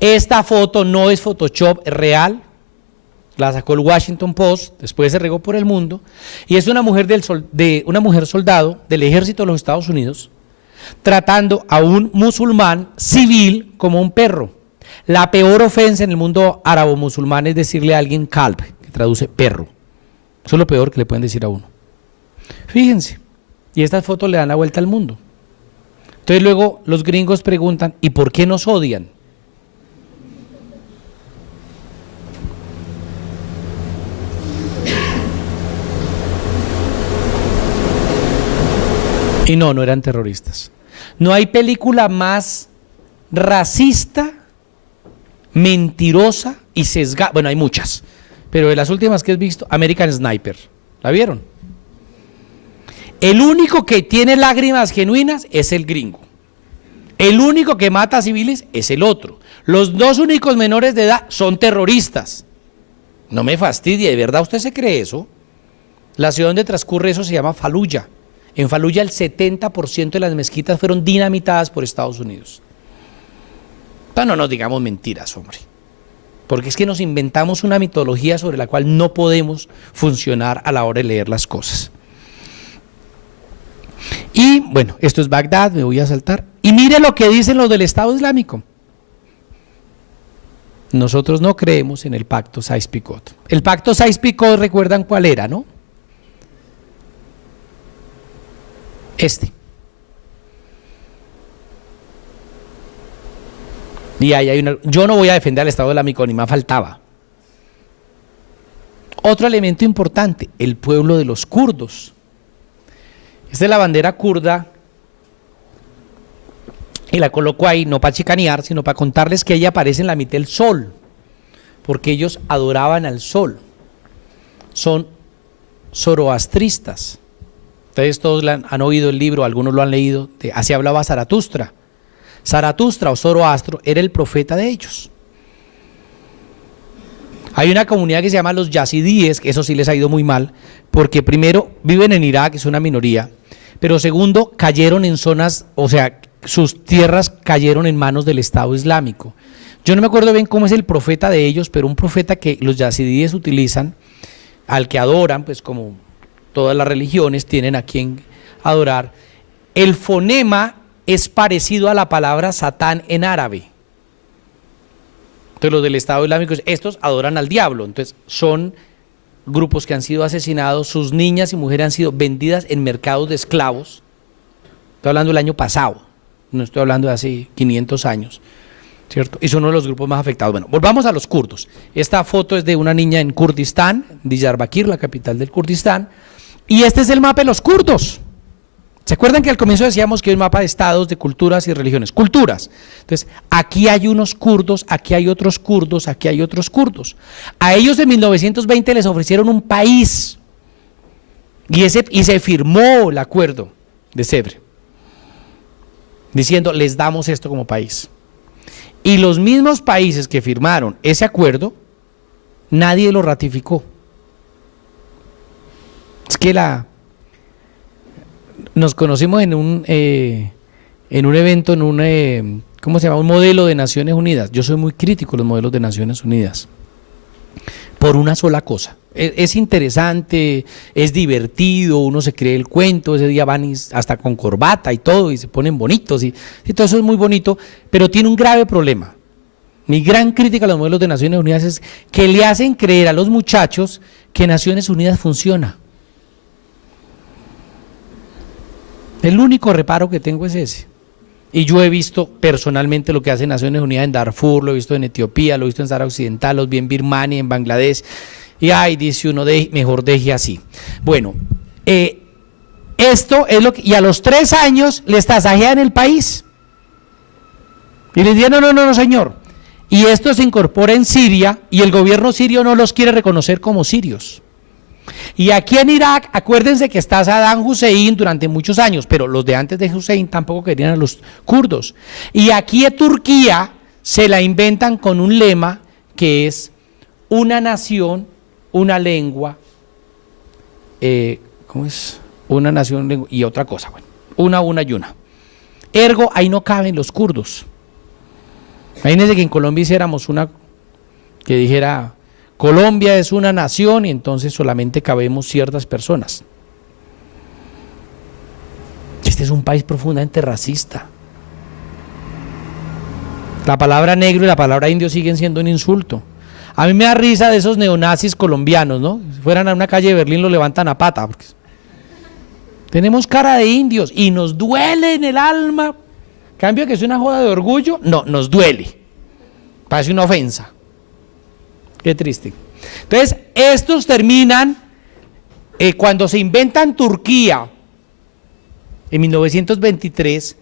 Esta foto no es Photoshop, es real. la sacó el Washington Post, después se regó por el mundo, y es una mujer, una mujer soldado del ejército de los Estados Unidos, tratando a un musulmán civil como un perro. La peor ofensa en el mundo árabo-musulmán es decirle a alguien kalb, que traduce perro. Eso es lo peor que le pueden decir a uno. Fíjense, y estas fotos le dan la vuelta al mundo. Entonces luego los gringos preguntan, ¿y por qué nos odian? Y no, no eran terroristas. No hay película más racista, mentirosa y sesgada. Bueno, hay muchas, pero de las últimas que he visto, American Sniper. ¿La vieron? El único que tiene lágrimas genuinas es el gringo. El único que mata a civiles es el otro. Los dos únicos menores de edad son terroristas. No me fastidie, ¿de verdad usted se cree eso? La ciudad donde transcurre eso se llama Fallujah. En Fallujah el 70% de las mezquitas fueron dinamitadas por Estados Unidos. Entonces no nos digamos mentiras, hombre. Porque es que nos inventamos una mitología sobre la cual no podemos funcionar a la hora de leer las cosas. Y bueno, esto es Bagdad, me voy a saltar. Y mire lo que dicen los del Estado Islámico. Nosotros no creemos en el pacto Sykes-Picot. El pacto Sykes-Picot, recuerdan cuál era, ¿no? Y ahí hay una. Yo no voy a defender al Estado Islámico, ni más faltaba. Otro elemento importante, el pueblo de los kurdos. Esta es la bandera kurda, y la coloco ahí no para chicanear, sino para contarles que ella aparece en la mitad del sol, porque ellos adoraban al sol. Son zoroastristas. Ustedes todos han oído el libro, algunos lo han leído, así hablaba Zaratustra. Zaratustra o Zoroastro era el profeta de ellos. Hay una comunidad que se llama los yazidíes, que eso sí les ha ido muy mal, porque primero viven en Irak, es una minoría, pero segundo cayeron en zonas, o sea, sus tierras cayeron en manos del Estado Islámico. Yo no me acuerdo bien cómo es el profeta de ellos, pero un profeta que los yazidíes utilizan, al que adoran, pues como todas las religiones tienen a quien adorar. El fonema es parecido a la palabra Satán en árabe. Entonces los del Estado Islámico, estos adoran al diablo, entonces son grupos que han sido asesinados, sus niñas y mujeres han sido vendidas en mercados de esclavos. Estoy hablando del año pasado, no estoy hablando de hace 500 años, ¿cierto? Y son uno de los grupos más afectados. Bueno, volvamos a los kurdos. Esta foto es de una niña en Kurdistán, Diyarbakir, la capital del Kurdistán, y este es el mapa de los kurdos. ¿Se acuerdan que al comienzo decíamos que hay un mapa de estados, de culturas y religiones? Culturas. Entonces, aquí hay unos kurdos, aquí hay otros kurdos, aquí hay otros kurdos. A ellos en 1920 les ofrecieron un país y se firmó el acuerdo de Sèvres, diciendo, les damos esto como país. Y los mismos países que firmaron ese acuerdo, nadie lo ratificó. Es que nos conocimos en un evento, ¿cómo se llama? Un modelo de Naciones Unidas. Yo soy muy crítico de los modelos de Naciones Unidas, por una sola cosa. Es interesante, es divertido, uno se cree el cuento, ese día van hasta con corbata y todo, y se ponen bonitos, y todo eso es muy bonito, pero tiene un grave problema. Mi gran crítica a los modelos de Naciones Unidas es que le hacen creer a los muchachos que Naciones Unidas funciona. El único reparo que tengo es ese. Y yo he visto personalmente lo que hace Naciones Unidas en Darfur, lo he visto en Etiopía, lo he visto en Sahara Occidental, lo vi en Birmania, en Bangladesh, y ay, dice uno, mejor deje así. Bueno, esto es lo que, y a los 3 años les tasajean el país. Y les dicen, no, señor. Y esto se incorpora en Siria, y el gobierno sirio no los quiere reconocer como sirios. Y aquí en Irak, acuérdense que está Saddam Hussein durante muchos años, pero los de antes de Hussein tampoco querían a los kurdos. Y aquí en Turquía se la inventan con un lema que es una nación, una lengua, ¿cómo es? Una nación, lengua, y otra cosa, bueno, una y una. Ergo, ahí no caben los kurdos. Imagínense que en Colombia hiciéramos una que dijera Colombia es una nación y entonces solamente cabemos ciertas personas. Este es un país profundamente racista. La palabra negro y la palabra indio siguen siendo un insulto. A mí me da risa de esos neonazis colombianos, ¿no? Si fueran a una calle de Berlín lo levantan a pata. Porque tenemos cara de indios y nos duele en el alma. Cambio que es una joda de orgullo, no, nos duele. Parece una ofensa. Qué triste. Entonces, estos terminan cuando se inventan Turquía en 1923.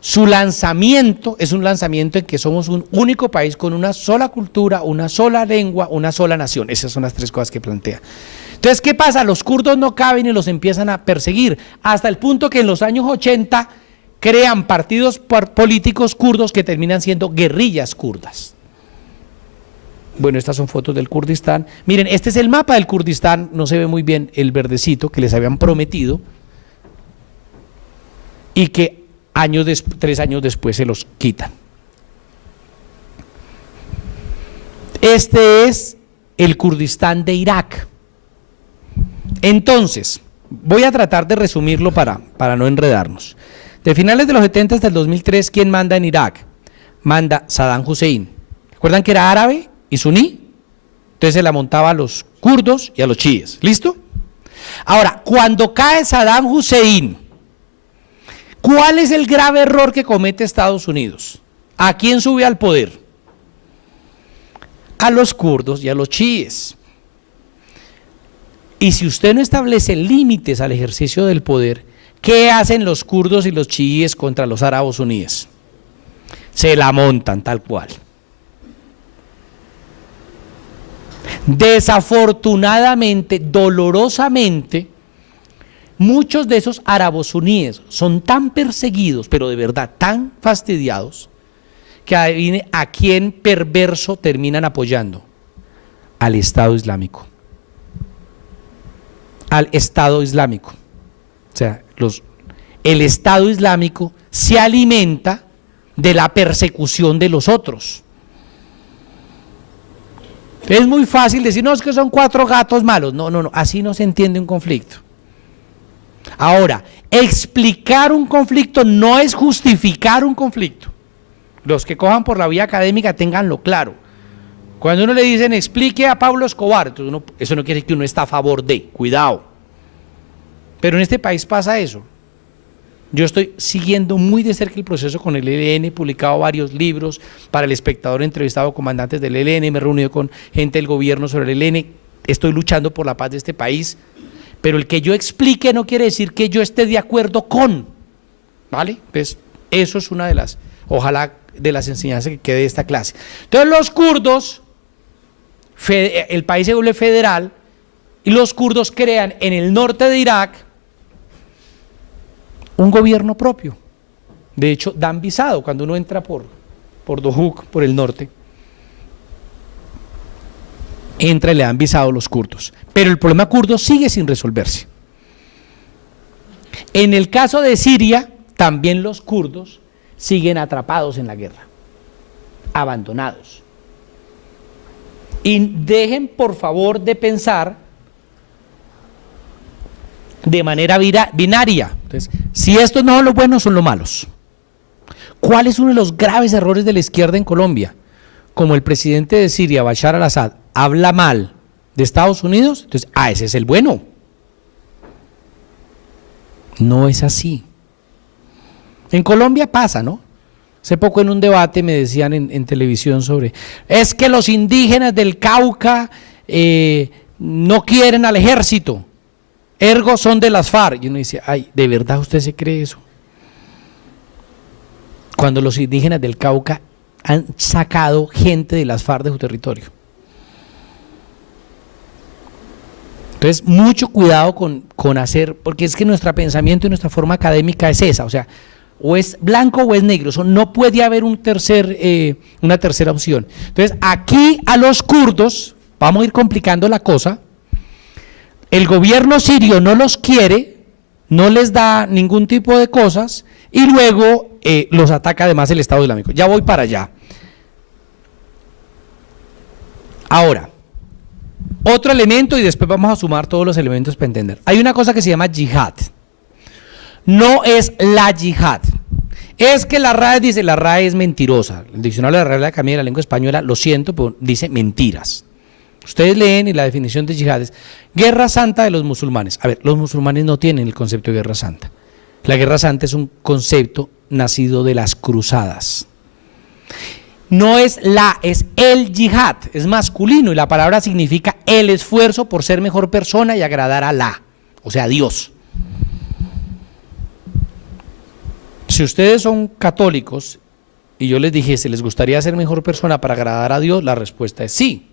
Su lanzamiento es un lanzamiento en que somos un único país con una sola cultura, una sola lengua, una sola nación. Esas son las tres cosas que plantea. Entonces, ¿qué pasa? Los kurdos no caben y los empiezan a perseguir, hasta el punto que en los años 80 crean partidos políticos kurdos que terminan siendo guerrillas kurdas. Bueno, estas son fotos del Kurdistán. Miren, este es el mapa del Kurdistán, no se ve muy bien el verdecito que les habían prometido y que 3 años después se los quitan. Este es el Kurdistán de Irak. Entonces, voy a tratar de resumirlo para no enredarnos. De finales de los 70 hasta el 2003, ¿quién manda en Irak? Manda Saddam Hussein. ¿Recuerdan que era árabe y suní? Entonces se la montaba a los kurdos y a los chiíes. ¿Listo? Ahora, cuando cae Saddam Hussein, ¿cuál es el grave error que comete Estados Unidos? ¿A quién sube al poder? A los kurdos y a los chiíes. Y si usted no establece límites al ejercicio del poder, ¿qué hacen los kurdos y los chiíes contra los árabes suníes? Se la montan tal cual. Desafortunadamente, dolorosamente, muchos de esos árabes suníes son tan perseguidos, pero de verdad tan fastidiados, que adivine a quién perverso terminan apoyando: al Estado Islámico. Al Estado Islámico. O sea, el Estado Islámico se alimenta de la persecución de los otros. Es muy fácil decir, no, es que son 4 gatos malos. No, así no se entiende un conflicto. Ahora, explicar un conflicto no es justificar un conflicto. Los que cojan por la vía académica, ténganlo claro. Cuando uno le dicen, explique a Pablo Escobar, entonces eso no quiere decir que uno está a favor de, cuidado. Pero en este país pasa eso. Yo estoy siguiendo muy de cerca el proceso con el ELN, he publicado varios libros para El Espectador, he entrevistado a comandantes del ELN, me he reunido con gente del gobierno sobre el ELN, estoy luchando por la paz de este país, pero el que yo explique no quiere decir que yo esté de acuerdo con, ¿vale? Pues eso es una de las, ojalá, de las enseñanzas que quede de esta clase. Entonces los kurdos, el país se vuelve federal y los kurdos crean en el norte de Irak un gobierno propio. De hecho, dan visado cuando uno entra por Dohuk, por el norte. Entra y le dan visado a los kurdos. Pero el problema kurdo sigue sin resolverse. En el caso de Siria, también los kurdos siguen atrapados en la guerra, abandonados. Y dejen por favor de pensar de manera binaria. Entonces, si estos no son los buenos, son los malos. ¿Cuál es uno de los graves errores de la izquierda en Colombia? Como el presidente de Siria, Bashar al-Assad, habla mal de Estados Unidos, entonces, ese es el bueno. No es así. En Colombia pasa, ¿no? Hace poco en un debate me decían en televisión sobre, es que los indígenas del Cauca no quieren al ejército, ergo son de las FARC. Y uno dice, ay, ¿de verdad usted se cree eso? Cuando los indígenas del Cauca han sacado gente de las FARC de su territorio. Entonces, mucho cuidado con hacer, porque es que nuestro pensamiento y nuestra forma académica es esa, o sea, o es blanco o es negro, no puede haber una tercera opción. Entonces, aquí a los kurdos, vamos a ir complicando la cosa, el gobierno sirio no los quiere, no les da ningún tipo de cosas, y luego los ataca además el Estado Islámico. Ya voy para allá. Ahora, Otro elemento, y después vamos a sumar todos los elementos para entender. Hay una cosa que se llama yihad. No es la yihad. Es que la RAE dice, la RAE es mentirosa. El diccionario de la Real Academia de la Lengua Española, lo siento, pero dice mentiras. Ustedes leen y la definición de yihad es guerra santa de los musulmanes. A ver, los musulmanes no tienen el concepto de guerra santa. La guerra santa es un concepto nacido de las cruzadas. No es la, es el yihad, es masculino y la palabra significa el esfuerzo por ser mejor persona y agradar a Alá, o sea, a Dios. Si ustedes son católicos y yo les dijese, ¿les gustaría ser mejor persona para agradar a Dios? La respuesta es sí.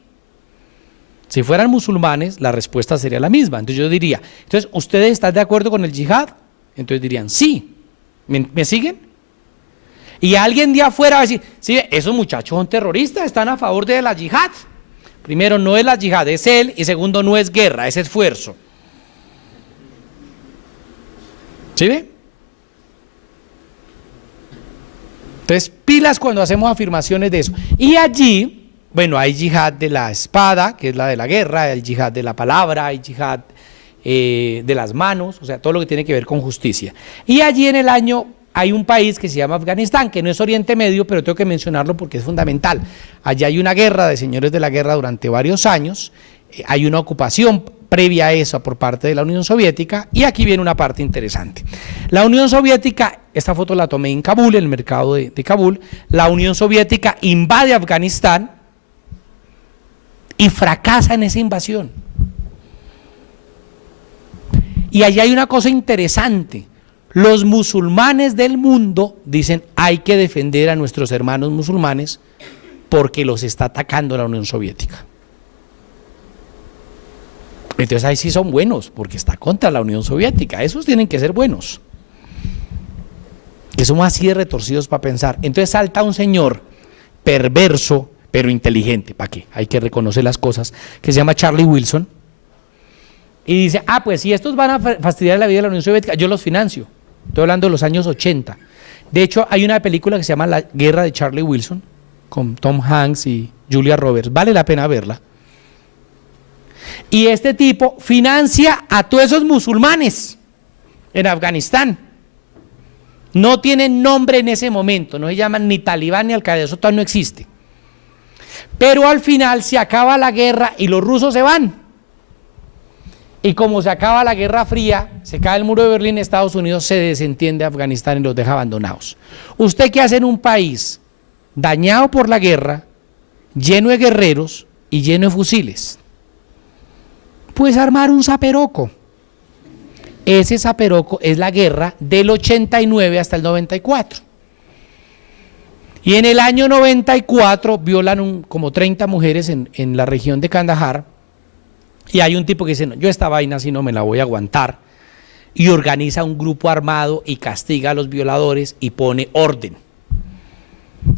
Si fueran musulmanes, la respuesta sería la misma. Entonces yo diría, entonces, ¿ustedes están de acuerdo con el yihad? Entonces dirían, sí. ¿Me siguen? Y alguien de afuera va a decir, sí, esos muchachos son terroristas, están a favor de la yihad. Primero, no es la yihad, es él, y segundo, no es guerra, es esfuerzo. ¿Sí ve? Entonces, pilas cuando hacemos afirmaciones de eso. Y allí, bueno, hay yihad de la espada, que es la de la guerra, hay yihad de la palabra, hay yihad de las manos, o sea, todo lo que tiene que ver con justicia. Y allí en el año hay un país que se llama Afganistán, que no es Oriente Medio, pero tengo que mencionarlo porque es fundamental. Allí hay una guerra de señores de la guerra durante varios años, hay una ocupación previa a eso por parte de la Unión Soviética, y aquí viene una parte interesante. La Unión Soviética, esta foto la tomé en Kabul, en el mercado de Kabul, la Unión Soviética invade Afganistán y fracasa en esa invasión. Y allí hay una cosa interesante. Los musulmanes del mundo dicen, hay que defender a nuestros hermanos musulmanes porque los está atacando la Unión Soviética. Entonces ahí sí son buenos, porque está contra la Unión Soviética, esos tienen que ser buenos. Que somos así de retorcidos para pensar. Entonces salta un señor perverso, pero inteligente, ¿para qué? Hay que reconocer las cosas, que se llama Charlie Wilson, y dice, pues si estos van a fastidiar la vida de la Unión Soviética, yo los financio. Estoy hablando de los años 80. De hecho, hay una película que se llama La Guerra de Charlie Wilson, con Tom Hanks y Julia Roberts, vale la pena verla. Y este tipo financia a todos esos musulmanes en Afganistán. No tienen nombre en ese momento, no se llaman ni Talibán ni Al-Qaeda, eso todavía no existe. Pero al final se acaba la guerra y los rusos se van. Y como se acaba la Guerra Fría, se cae el muro de Berlín, Estados Unidos se desentiende de Afganistán y los deja abandonados. ¿Usted qué hace en un país dañado por la guerra, lleno de guerreros y lleno de fusiles? Pues armar un zaperoco. Ese zaperoco es la guerra del 89 hasta el 94. Y en el año 94 violan como 30 mujeres en la región de Kandahar. Y hay un tipo que dice, no, yo esta vaina así no me la voy a aguantar. Y organiza un grupo armado y castiga a los violadores y pone orden.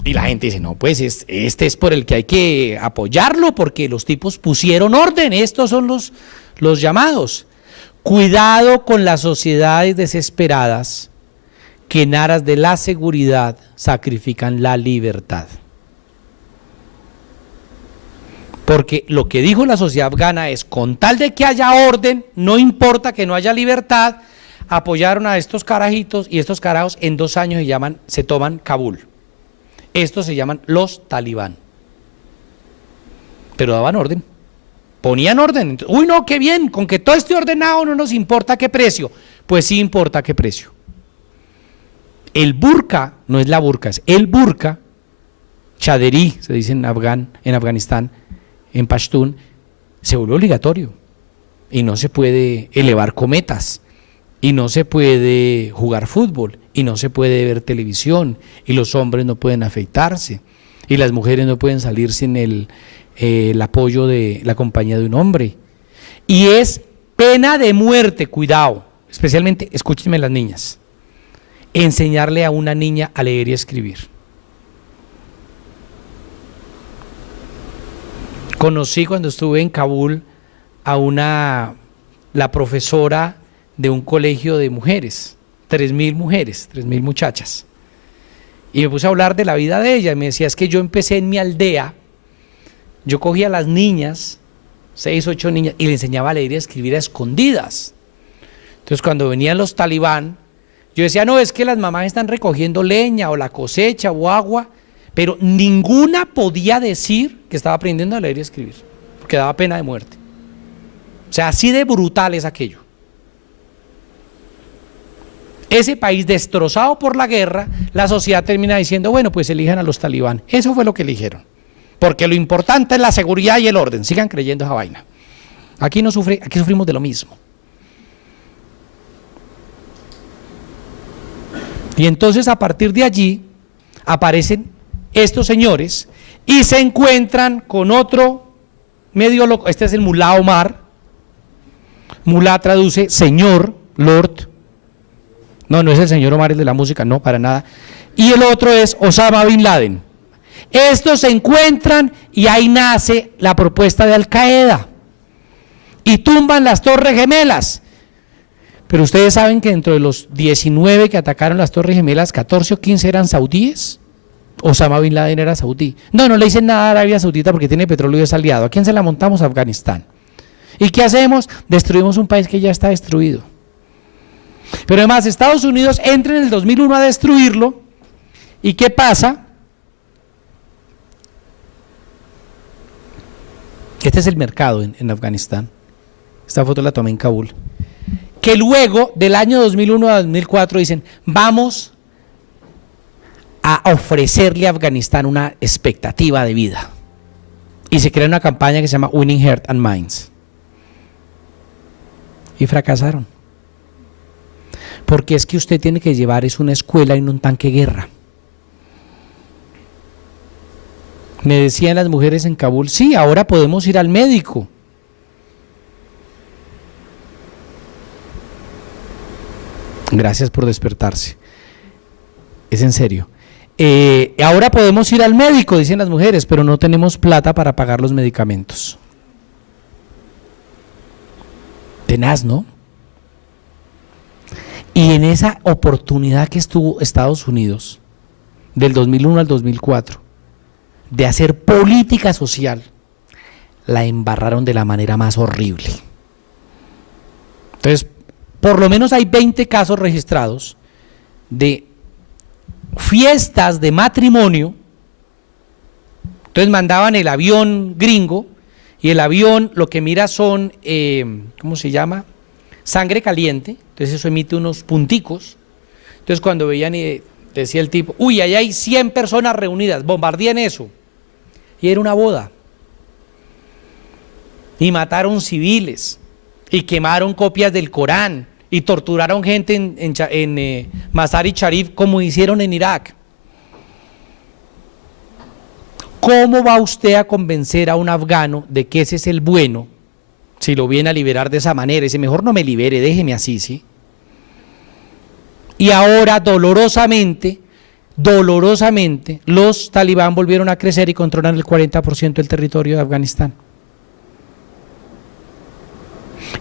Y la gente dice, no, pues este es por el que hay que apoyarlo, porque los tipos pusieron orden, estos son los llamados. Cuidado con las sociedades desesperadas que en aras de la seguridad sacrifican la libertad. Porque lo que dijo la sociedad afgana es, con tal de que haya orden, no importa que no haya libertad, apoyaron a estos carajitos y estos carajos en 2 años se toman Kabul. Estos se llaman los talibán. Pero daban orden, ponían orden. Uy, no, qué bien, con que todo esté ordenado no nos importa qué precio. Pues sí importa qué precio. El burka, no es la burka, es el burka, chaderí, se dice en Afganistán, en Pashtun, se vuelve obligatorio. Y no se puede elevar cometas, y no se puede jugar fútbol, y no se puede ver televisión, y los hombres no pueden afeitarse, y las mujeres no pueden salir sin el apoyo de la compañía de un hombre. Y es pena de muerte, cuidado, especialmente, escúchenme las niñas, enseñarle a una niña a leer y escribir. Conocí cuando estuve en Kabul a la profesora de un colegio de mujeres, 3.000 mujeres, 3.000 muchachas. Y me puse a hablar de la vida de ella, y me decía, es que yo empecé en mi aldea, yo cogía a las niñas 6, 8 niñas, y le enseñaba a leer y a escribir a escondidas. Entonces cuando venían los talibán, yo decía, no, es que las mamás están recogiendo leña o la cosecha o agua, pero ninguna podía decir que estaba aprendiendo a leer y a escribir, porque daba pena de muerte. O sea, así de brutal es aquello. Ese país destrozado por la guerra, la sociedad termina diciendo, bueno, pues elijan a los talibán. Eso fue lo que eligieron. Porque lo importante es la seguridad y el orden. Sigan creyendo esa vaina. Aquí sufrimos de lo mismo. Y entonces a partir de allí aparecen estos señores y se encuentran con otro medio loco. Este es el Mulá Omar. Mulá traduce señor, Lord. No es el señor Omar el de la música, no, para nada. Y el otro es Osama Bin Laden. Estos se encuentran y ahí nace la propuesta de Al Qaeda. Y tumban las Torres Gemelas. Pero ustedes saben que dentro de los 19 que atacaron las Torres Gemelas, 14 o 15 eran saudíes. Osama Bin Laden era saudí. No le dicen nada a Arabia Saudita porque tiene petróleo y es aliado. ¿A quién se la montamos? A Afganistán. ¿Y qué hacemos? Destruimos un país que ya está destruido. Pero además Estados Unidos entra en el 2001 a destruirlo. ¿Y qué pasa? Este es el mercado en Afganistán. Esta foto la tomé en Kabul. Que luego del año 2001 a 2004 dicen, vamos a ofrecerle a Afganistán una expectativa de vida. Y se crea una campaña que se llama Winning Hearts and Minds. Y fracasaron. Porque es que usted tiene que llevar es una escuela y no un tanque de guerra. Me decían las mujeres en Kabul, sí, ahora podemos ir al médico. Gracias por despertarse. Es en serio. Ahora podemos ir al médico, dicen las mujeres, pero no tenemos plata para pagar los medicamentos. Tenaz, ¿no? Y en esa oportunidad que estuvo Estados Unidos, del 2001 al 2004, de hacer política social, la embarraron de la manera más horrible. Entonces, por lo menos hay 20 casos registrados de fiestas de matrimonio. Entonces mandaban el avión gringo y el avión lo que mira son, ¿cómo se llama? Sangre caliente. Entonces eso emite unos punticos. Entonces cuando veían y decía el tipo, uy, ahí hay 100 personas reunidas, bombardeen eso. Y era una boda. Y mataron civiles y quemaron copias del Corán y torturaron gente en Mazar-i-Sharif como hicieron en Irak. ¿Cómo va usted a convencer a un afgano de que ese es el bueno si lo viene a liberar de esa manera? Dice, mejor no me libere, déjeme así, ¿sí? Y ahora dolorosamente, los talibán volvieron a crecer y controlan el 40% del territorio de Afganistán.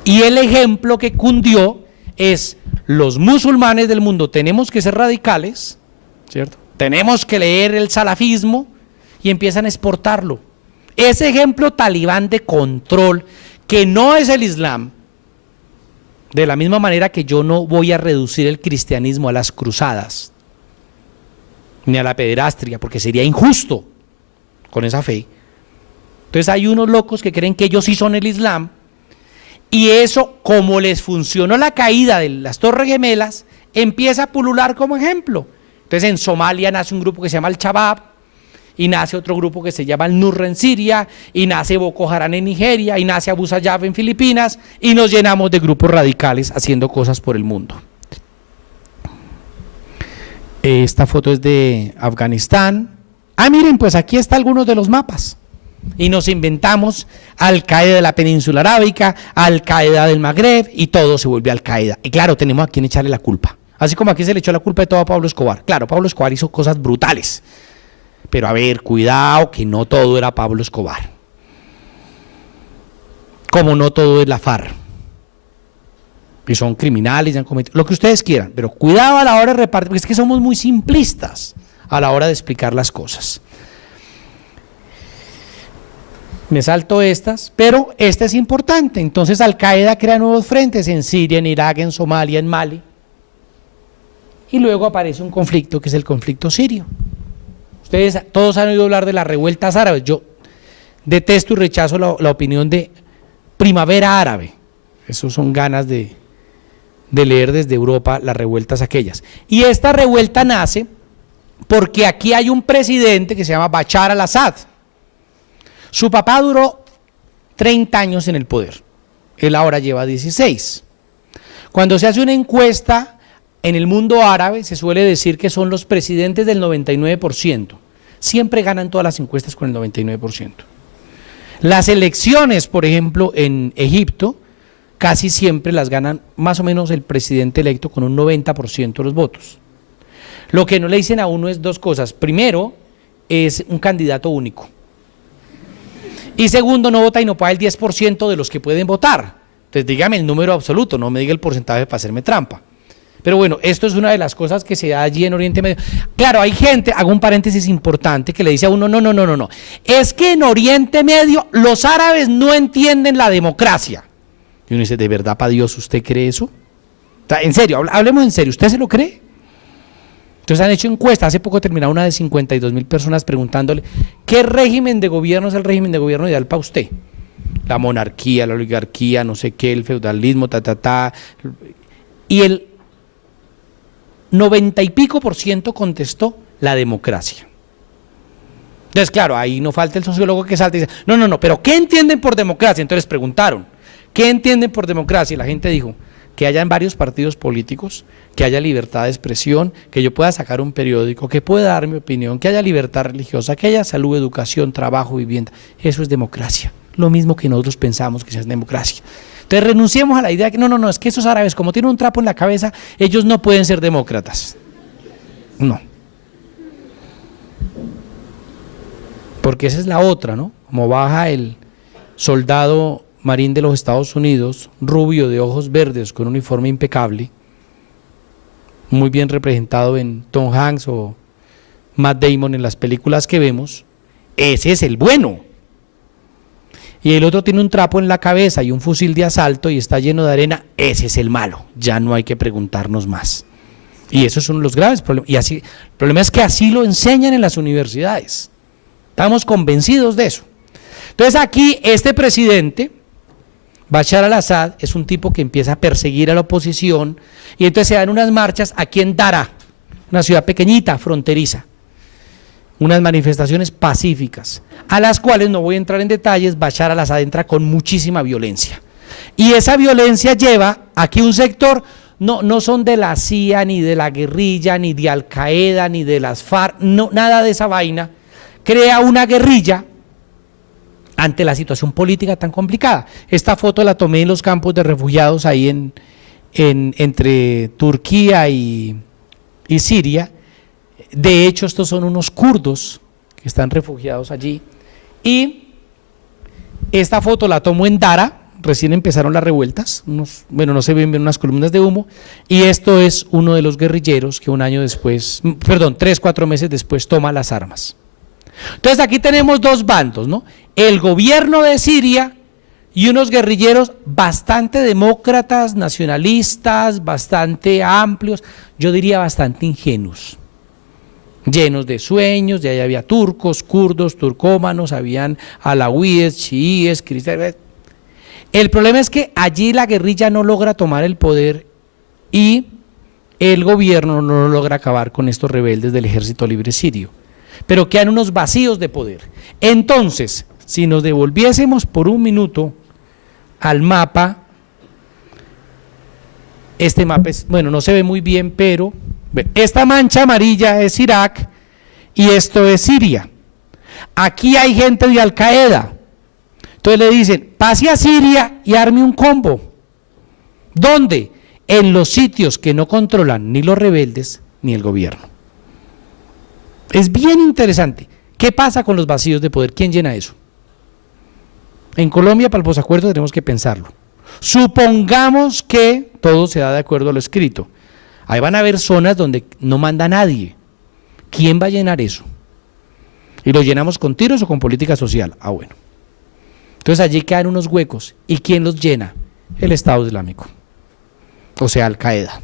Y el ejemplo que cundió es, los musulmanes del mundo tenemos que ser radicales, ¿cierto? Tenemos que leer el salafismo y empiezan a exportarlo. Ese ejemplo talibán de control, que no es el Islam, de la misma manera que yo no voy a reducir el cristianismo a las cruzadas, ni a la pederastria, porque sería injusto con esa fe. Entonces hay unos locos que creen que ellos sí son el Islam, y eso, como les funcionó la caída de las Torres Gemelas, empieza a pulular como ejemplo. Entonces en Somalia nace un grupo que se llama el Shabab, y nace otro grupo que se llama el Nusra en Siria, y nace Boko Haram en Nigeria, y nace Abu Sayyaf en Filipinas, y nos llenamos de grupos radicales haciendo cosas por el mundo. Esta foto es de Afganistán. Miren, pues aquí están algunos de los mapas. Y nos inventamos Al Qaeda de la península arábica, Al Qaeda del Magreb, y todo se vuelve Al Qaeda. Y claro, tenemos a quien echarle la culpa. Así como aquí se le echó la culpa de todo a Pablo Escobar. Claro, Pablo Escobar hizo cosas brutales. Pero a ver, cuidado, que no todo era Pablo Escobar. Como no todo es la FARC. Y son criminales, y han cometido lo que ustedes quieran. Pero cuidado a la hora de repartir, porque es que somos muy simplistas a la hora de explicar las cosas. Me salto estas, pero esta es importante. Entonces Al-Qaeda crea nuevos frentes en Siria, en Irak, en Somalia, en Mali. Y luego aparece un conflicto que es el conflicto sirio. Ustedes todos han oído hablar de las revueltas árabes. Yo detesto y rechazo la opinión de primavera árabe. Esos son ganas de leer desde Europa las revueltas aquellas. Y esta revuelta nace porque aquí hay un presidente que se llama Bashar al-Assad. Su papá duró 30 años en el poder, él ahora lleva 16. Cuando se hace una encuesta en el mundo árabe, se suele decir que son los presidentes del 99%. Siempre ganan todas las encuestas con el 99%. Las elecciones, por ejemplo, en Egipto, casi siempre las ganan más o menos el presidente electo con un 90% de los votos. Lo que no le dicen a uno es dos cosas. Primero, es un candidato único. Y segundo, no vota y no paga el 10% de los que pueden votar. Entonces dígame el número absoluto, no me diga el porcentaje para hacerme trampa. Pero bueno, esto es una de las cosas que se da allí en Oriente Medio. Claro, hay gente, hago un paréntesis importante, que le dice a uno, no. Es que en Oriente Medio los árabes no entienden la democracia. Y uno dice, ¿de verdad, para Dios, usted cree eso? O sea, en serio, hablemos en serio, ¿usted se lo cree? Entonces han hecho encuestas, hace poco terminaron una de 52.000 personas preguntándole, ¿qué régimen de gobierno es el régimen de gobierno ideal para usted? La monarquía, la oligarquía, no sé qué, el feudalismo, y el 90 y pico % contestó la democracia. Entonces claro, ahí no falta el sociólogo que salta y dice, no, pero ¿qué entienden por democracia? Entonces preguntaron, ¿qué entienden por democracia? Y la gente dijo, que hayan varios partidos políticos, que haya libertad de expresión, que yo pueda sacar un periódico, que pueda dar mi opinión, que haya libertad religiosa, que haya salud, educación, trabajo, vivienda. Eso es democracia, lo mismo que nosotros pensamos que sea democracia. Entonces renunciemos a la idea que no, es que esos árabes, como tienen un trapo en la cabeza, ellos no pueden ser demócratas. No. Porque esa es la otra, ¿no? Como baja el soldado marín de los Estados Unidos, rubio, de ojos verdes, con un uniforme impecable, muy bien representado en Tom Hanks o Matt Damon en las películas que vemos, ese es el bueno. Y el otro tiene un trapo en la cabeza y un fusil de asalto y está lleno de arena, ese es el malo, ya no hay que preguntarnos más. Y esos son los graves problemas. Y así, el problema es que así lo enseñan en las universidades. Estamos convencidos de eso. Entonces aquí este presidente, Bashar al-Assad, es un tipo que empieza a perseguir a la oposición y entonces se dan unas marchas aquí en Daraa, una ciudad pequeñita, fronteriza, unas manifestaciones pacíficas, a las cuales no voy a entrar en detalles. Bashar al-Assad entra con muchísima violencia y esa violencia lleva a que un sector, no son de la CIA, ni de la guerrilla, ni de Al-Qaeda, ni de las FARC, no, nada de esa vaina, crea una guerrilla ante la situación política tan complicada. Esta foto la tomé en los campos de refugiados ahí entre Turquía y Siria. De hecho, estos son unos kurdos que están refugiados allí. Y esta foto la tomo en Daraa, recién empezaron las revueltas, bueno, no se ven unas columnas de humo, y esto es uno de los guerrilleros que 3-4 meses después toma las armas. Entonces aquí tenemos dos bandos, ¿no? El gobierno de Siria y unos guerrilleros bastante demócratas, nacionalistas, bastante amplios, yo diría bastante ingenuos, llenos de sueños. De ahí había turcos, kurdos, turcómanos, habían alawíes, chiíes, cristianos. El problema es que allí la guerrilla no logra tomar el poder y el gobierno no logra acabar con estos rebeldes del Ejército Libre Sirio, pero quedan unos vacíos de poder. Entonces, si nos devolviésemos por un minuto al mapa, este mapa es, bueno, no se ve muy bien, pero esta mancha amarilla es Irak y esto es Siria. Aquí hay gente de Al-Qaeda. Entonces le dicen, pase a Siria y arme un combo. ¿Dónde? En los sitios que no controlan ni los rebeldes ni el gobierno. Es bien interesante. ¿Qué pasa con los vacíos de poder? ¿Quién llena eso? En Colombia, para el posacuerdo, tenemos que pensarlo. Supongamos que todo se da de acuerdo a lo escrito. Ahí van a haber zonas donde no manda nadie. ¿Quién va a llenar eso? ¿Y lo llenamos con tiros o con política social? Ah, bueno. Entonces allí quedan unos huecos. ¿Y quién los llena? El Estado Islámico, o sea, Al-Qaeda.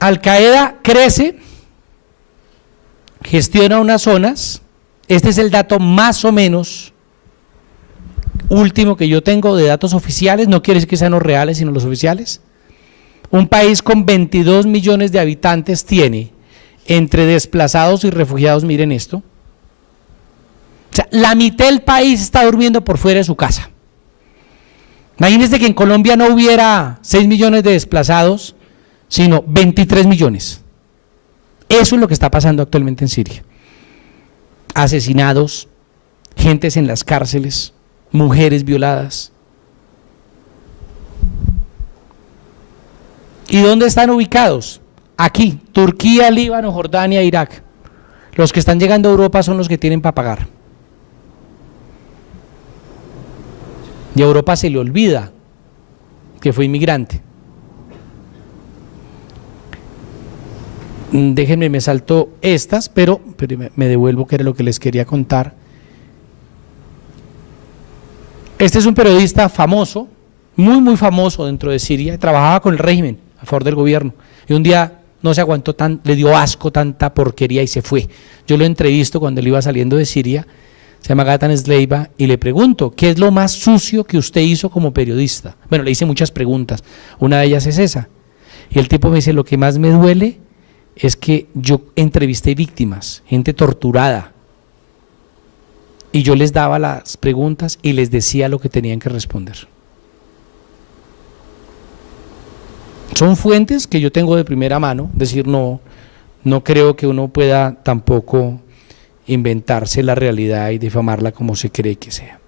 Al-Qaeda crece, gestiona unas zonas. Este es el dato más o menos último que yo tengo de datos oficiales, no quiere decir que sean los reales, sino los oficiales. Un país con 22 millones de habitantes tiene, entre desplazados y refugiados, miren esto, o sea, la mitad del país está durmiendo por fuera de su casa. Imagínense que en Colombia no hubiera 6 millones de desplazados, sino 23 millones. Eso es lo que está pasando actualmente en Siria. Asesinados, gentes en las cárceles, mujeres violadas. ¿Y dónde están ubicados? Aquí, Turquía, Líbano, Jordania, Irak. Los que están llegando a Europa son los que tienen para pagar. Y a Europa se le olvida que fue inmigrante. Déjenme, me salto estas, pero me devuelvo, que era lo que les quería contar. Este es un periodista famoso, muy famoso dentro de Siria, trabajaba con el régimen a favor del gobierno, y un día no se aguantó, le dio asco tanta porquería y se fue. Yo lo entrevisto cuando él iba saliendo de Siria, se llama Gatan Sleiba, y le pregunto, ¿qué es lo más sucio que usted hizo como periodista? Bueno, le hice muchas preguntas, una de ellas es esa, y el tipo me dice, lo que más me duele es que yo entrevisté víctimas, gente torturada, y yo les daba las preguntas y les decía lo que tenían que responder. Son fuentes que yo tengo de primera mano, decir, no creo que uno pueda tampoco inventarse la realidad y difamarla como se cree que sea.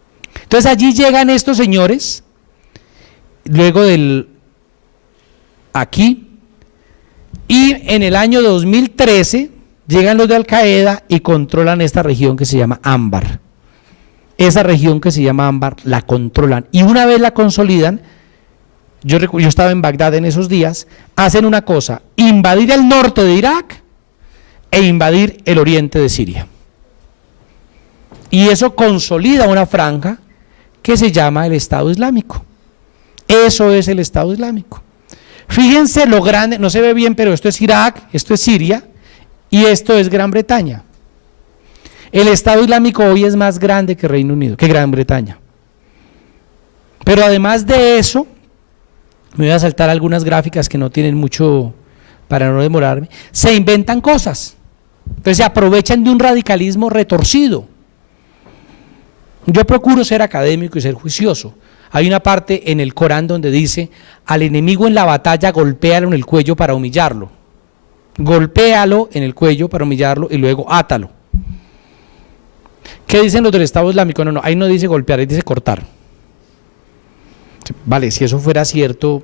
Entonces allí llegan estos señores, luego aquí, y en el año 2013 llegan los de Al-Qaeda y controlan esta región que se llama Ámbar. Esa región que se llama Ámbar la controlan, y una vez la consolidan, yo estaba en Bagdad en esos días, hacen una cosa, invadir el norte de Irak e invadir el oriente de Siria. Y eso consolida una franja que se llama el Estado Islámico. Eso es el Estado Islámico. Fíjense lo grande, no se ve bien, pero esto es Irak, esto es Siria y esto es Gran Bretaña. El Estado Islámico hoy es más grande que Reino Unido, que Gran Bretaña. Pero además de eso, me voy a saltar algunas gráficas que no tienen mucho, para no demorarme, se inventan cosas. Entonces se aprovechan de un radicalismo retorcido. Yo procuro ser académico y ser juicioso. Hay una parte en el Corán donde dice, al enemigo en la batalla golpéalo en el cuello para humillarlo. Golpéalo en el cuello para humillarlo y luego átalo. ¿Qué dicen los del Estado Islámico? No, ahí no dice golpear, ahí dice cortar. Vale, si eso fuera cierto,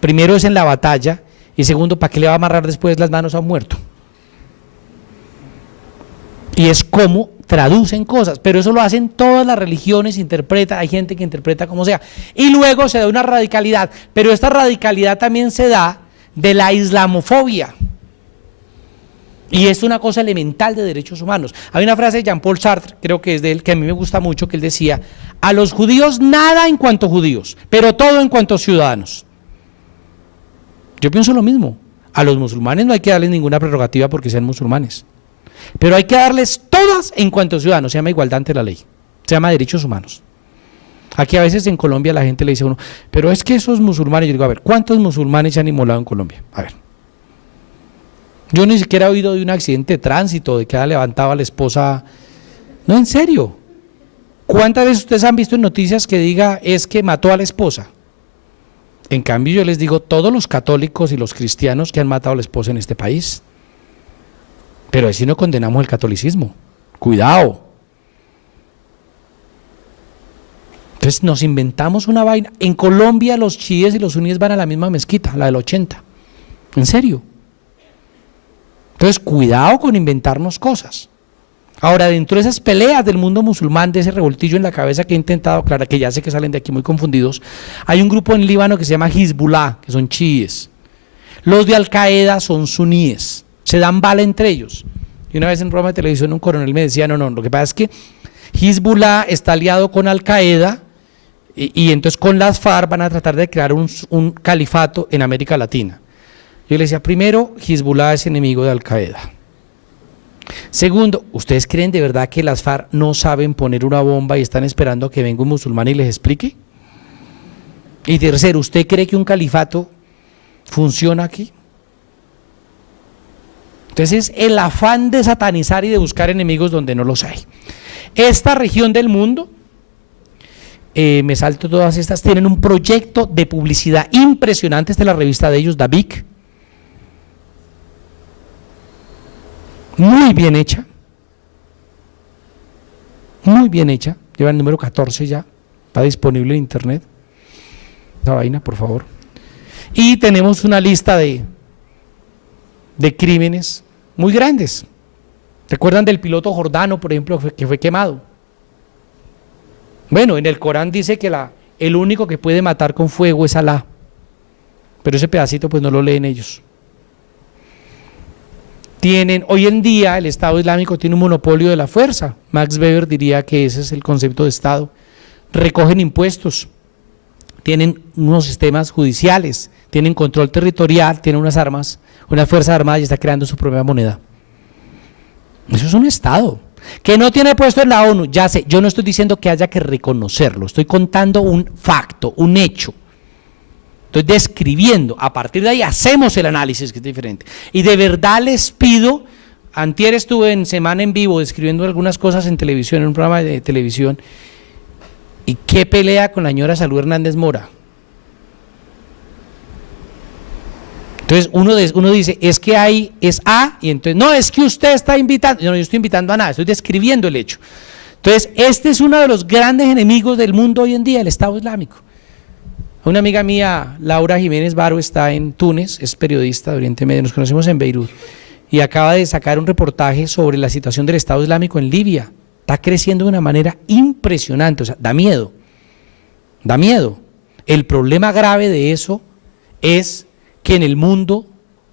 primero es en la batalla y segundo, ¿para qué le va a amarrar después las manos a un muerto? Y es como traducen cosas, pero eso lo hacen todas las religiones, interpretan, hay gente que interpreta como sea, y luego se da una radicalidad, pero esta radicalidad también se da de la islamofobia, y es una cosa elemental de derechos humanos. Hay una frase de Jean-Paul Sartre, creo que es de él, que a mí me gusta mucho, que él decía, a los judíos nada en cuanto judíos, pero todo en cuanto ciudadanos. Yo pienso lo mismo, a los musulmanes no hay que darles ninguna prerrogativa porque sean musulmanes, pero hay que darles todas en cuanto a ciudadanos, se llama igualdad ante la ley, se llama derechos humanos. Aquí a veces en Colombia la gente le dice a uno, pero es que esos musulmanes, yo digo, a ver, ¿cuántos musulmanes se han inmolado en Colombia? A ver, yo ni siquiera he oído de un accidente de tránsito, de que haya levantado a la esposa, no, en serio, ¿cuántas veces ustedes han visto en noticias que diga es que mató a la esposa? En cambio yo les digo, todos los católicos y los cristianos que han matado a la esposa en este país. Pero así no condenamos el catolicismo, cuidado. Entonces nos inventamos una vaina. En Colombia los chiíes y los suníes van a la misma mezquita, la del 80. ¿En serio? Entonces cuidado con inventarnos cosas. Ahora, dentro de esas peleas del mundo musulmán, de ese revoltillo en la cabeza que he intentado aclarar, que ya sé que salen de aquí muy confundidos, hay un grupo en Líbano que se llama Hezbollah, que son chiíes. Los de Al-Qaeda son suníes. Se dan bala entre ellos. Y una vez en un programa de televisión un coronel me decía, no, lo que pasa es que Hezbollah está aliado con Al Qaeda y entonces con las FARC van a tratar de crear un califato en América Latina. Yo le decía, primero, Hezbollah es enemigo de Al Qaeda. Segundo, ¿ustedes creen de verdad que las FARC no saben poner una bomba y están esperando a que venga un musulmán y les explique? Y tercero, ¿usted cree que un califato funciona aquí? Entonces, el afán de satanizar y de buscar enemigos donde no los hay. Esta región del mundo, me salto todas estas, tienen un proyecto de publicidad impresionante, esta es la revista de ellos, Dabiq, muy bien hecha, lleva el número 14 ya, está disponible en internet, esa vaina, por favor. Y tenemos una lista de crímenes muy grandes. ¿Recuerdan del piloto Jordano, por ejemplo, que fue quemado? Bueno, en el Corán dice que el único que puede matar con fuego es Alá, pero ese pedacito pues no lo leen ellos. Hoy en día el Estado Islámico tiene un monopolio de la fuerza. Max Weber diría que ese es el concepto de Estado. Recogen impuestos, tienen unos sistemas judiciales, tienen control territorial, tienen unas armas, una fuerza armada y está creando su propia moneda. Eso es un Estado que no tiene puesto en la ONU. Ya sé, yo no estoy diciendo que haya que reconocerlo, estoy contando un facto, un hecho. Estoy describiendo, a partir de ahí hacemos el análisis que es diferente. Y de verdad les pido, antier estuve en Semana en Vivo describiendo algunas cosas en televisión, en un programa de televisión, y qué pelea con la señora Salud Hernández Mora. Entonces uno dice, es que es A, y entonces, no, es que usted está invitando, no, yo estoy invitando a nada, estoy describiendo el hecho. Entonces, este es uno de los grandes enemigos del mundo hoy en día, el Estado Islámico. Una amiga mía, Laura Jiménez Baro, está en Túnez, es periodista de Oriente Medio, nos conocemos en Beirut, y acaba de sacar un reportaje sobre la situación del Estado Islámico en Libia. Está creciendo de una manera impresionante, o sea, da miedo, da miedo. El problema grave de eso es que en el mundo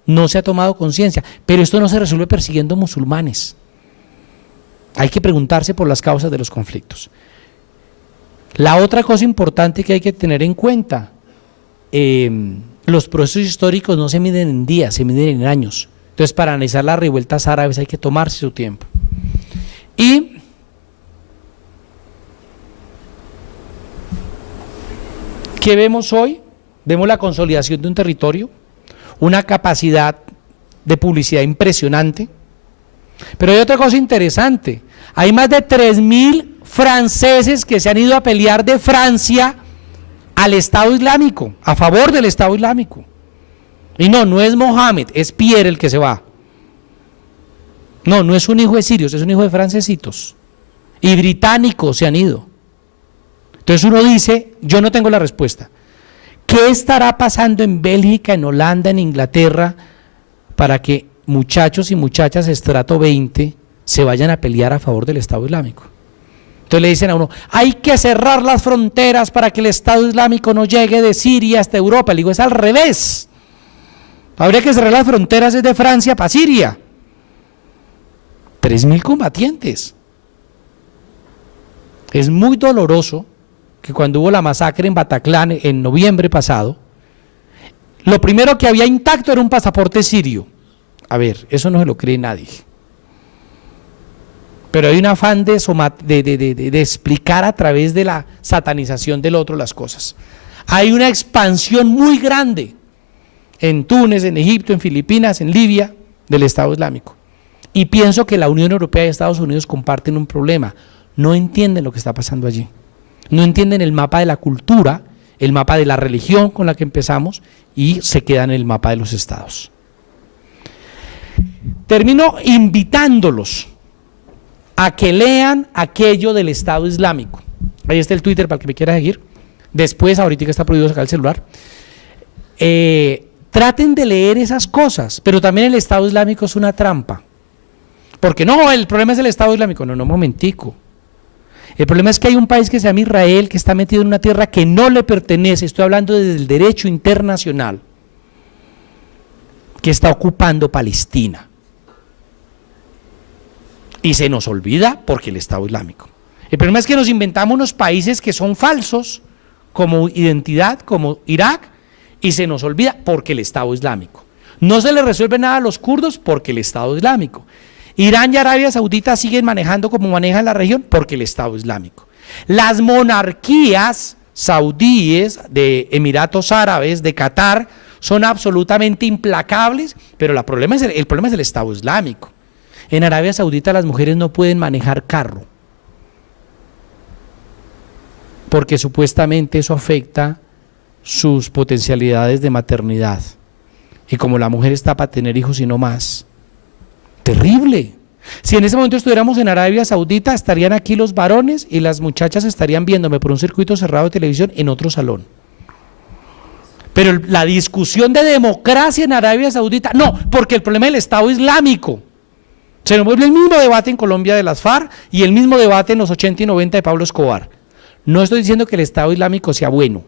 no se ha tomado conciencia, pero esto no se resuelve persiguiendo musulmanes. Hay que preguntarse por las causas de los conflictos. La otra cosa importante que hay que tener en cuenta, los procesos históricos no se miden en días, se miden en años. Entonces, para analizar las revueltas árabes hay que tomarse su tiempo. Y ¿qué vemos hoy? Vemos la consolidación de un territorio, una capacidad de publicidad impresionante, pero hay otra cosa interesante, hay más de 3.000 franceses que se han ido a pelear de Francia al Estado Islámico, a favor del Estado Islámico, y no es Mohamed, es Pierre el que se va, no es un hijo de sirios, es un hijo de francesitos, y británicos se han ido. Entonces uno dice, yo no tengo la respuesta. ¿Qué estará pasando en Bélgica, en Holanda, en Inglaterra, para que muchachos y muchachas estrato 20 se vayan a pelear a favor del Estado Islámico? Entonces le dicen a uno, hay que cerrar las fronteras para que el Estado Islámico no llegue de Siria hasta Europa. Le digo, es al revés. Habría que cerrar las fronteras desde Francia para Siria. 3.000 combatientes. Es muy doloroso que cuando hubo la masacre en Bataclan en noviembre pasado, lo primero que había intacto era un pasaporte sirio. A ver, eso no se lo cree nadie. Pero hay un afán de explicar a través de la satanización del otro las cosas. Hay una expansión muy grande en Túnez, en Egipto, en Filipinas, en Libia, del Estado Islámico. Y pienso que la Unión Europea y Estados Unidos comparten un problema. No entienden lo que está pasando allí. No entienden el mapa de la cultura, el mapa de la religión con la que empezamos y se quedan en el mapa de los estados. Termino invitándolos a que lean aquello del Estado Islámico. Ahí está el Twitter para el que me quiera seguir. Después, ahorita que está prohibido sacar el celular. Traten de leer esas cosas, pero también el Estado Islámico es una trampa. Porque no, el problema es el Estado Islámico. No, momentico. El problema es que hay un país que se llama Israel que está metido en una tierra que no le pertenece, estoy hablando desde el derecho internacional, que está ocupando Palestina. Y se nos olvida porque el Estado Islámico. El problema es que nos inventamos unos países que son falsos, como identidad, como Irak, y se nos olvida porque el Estado Islámico. No se le resuelve nada a los kurdos porque el Estado Islámico. Irán y Arabia Saudita siguen manejando como manejan la región porque el Estado Islámico. Las monarquías saudíes, de Emiratos Árabes, de Qatar, son absolutamente implacables, pero el problema es el Estado Islámico. En Arabia Saudita las mujeres no pueden manejar carro, porque supuestamente eso afecta sus potencialidades de maternidad. Y como la mujer está para tener hijos y no más, terrible. Si en ese momento estuviéramos en Arabia Saudita, estarían aquí los varones y las muchachas estarían viéndome por un circuito cerrado de televisión en otro salón. Pero la discusión de democracia en Arabia Saudita, no, porque el problema es el Estado Islámico. Se nos vuelve el mismo debate en Colombia de las FARC y el mismo debate en los 80 y 90 de Pablo Escobar. No estoy diciendo que el Estado Islámico sea bueno.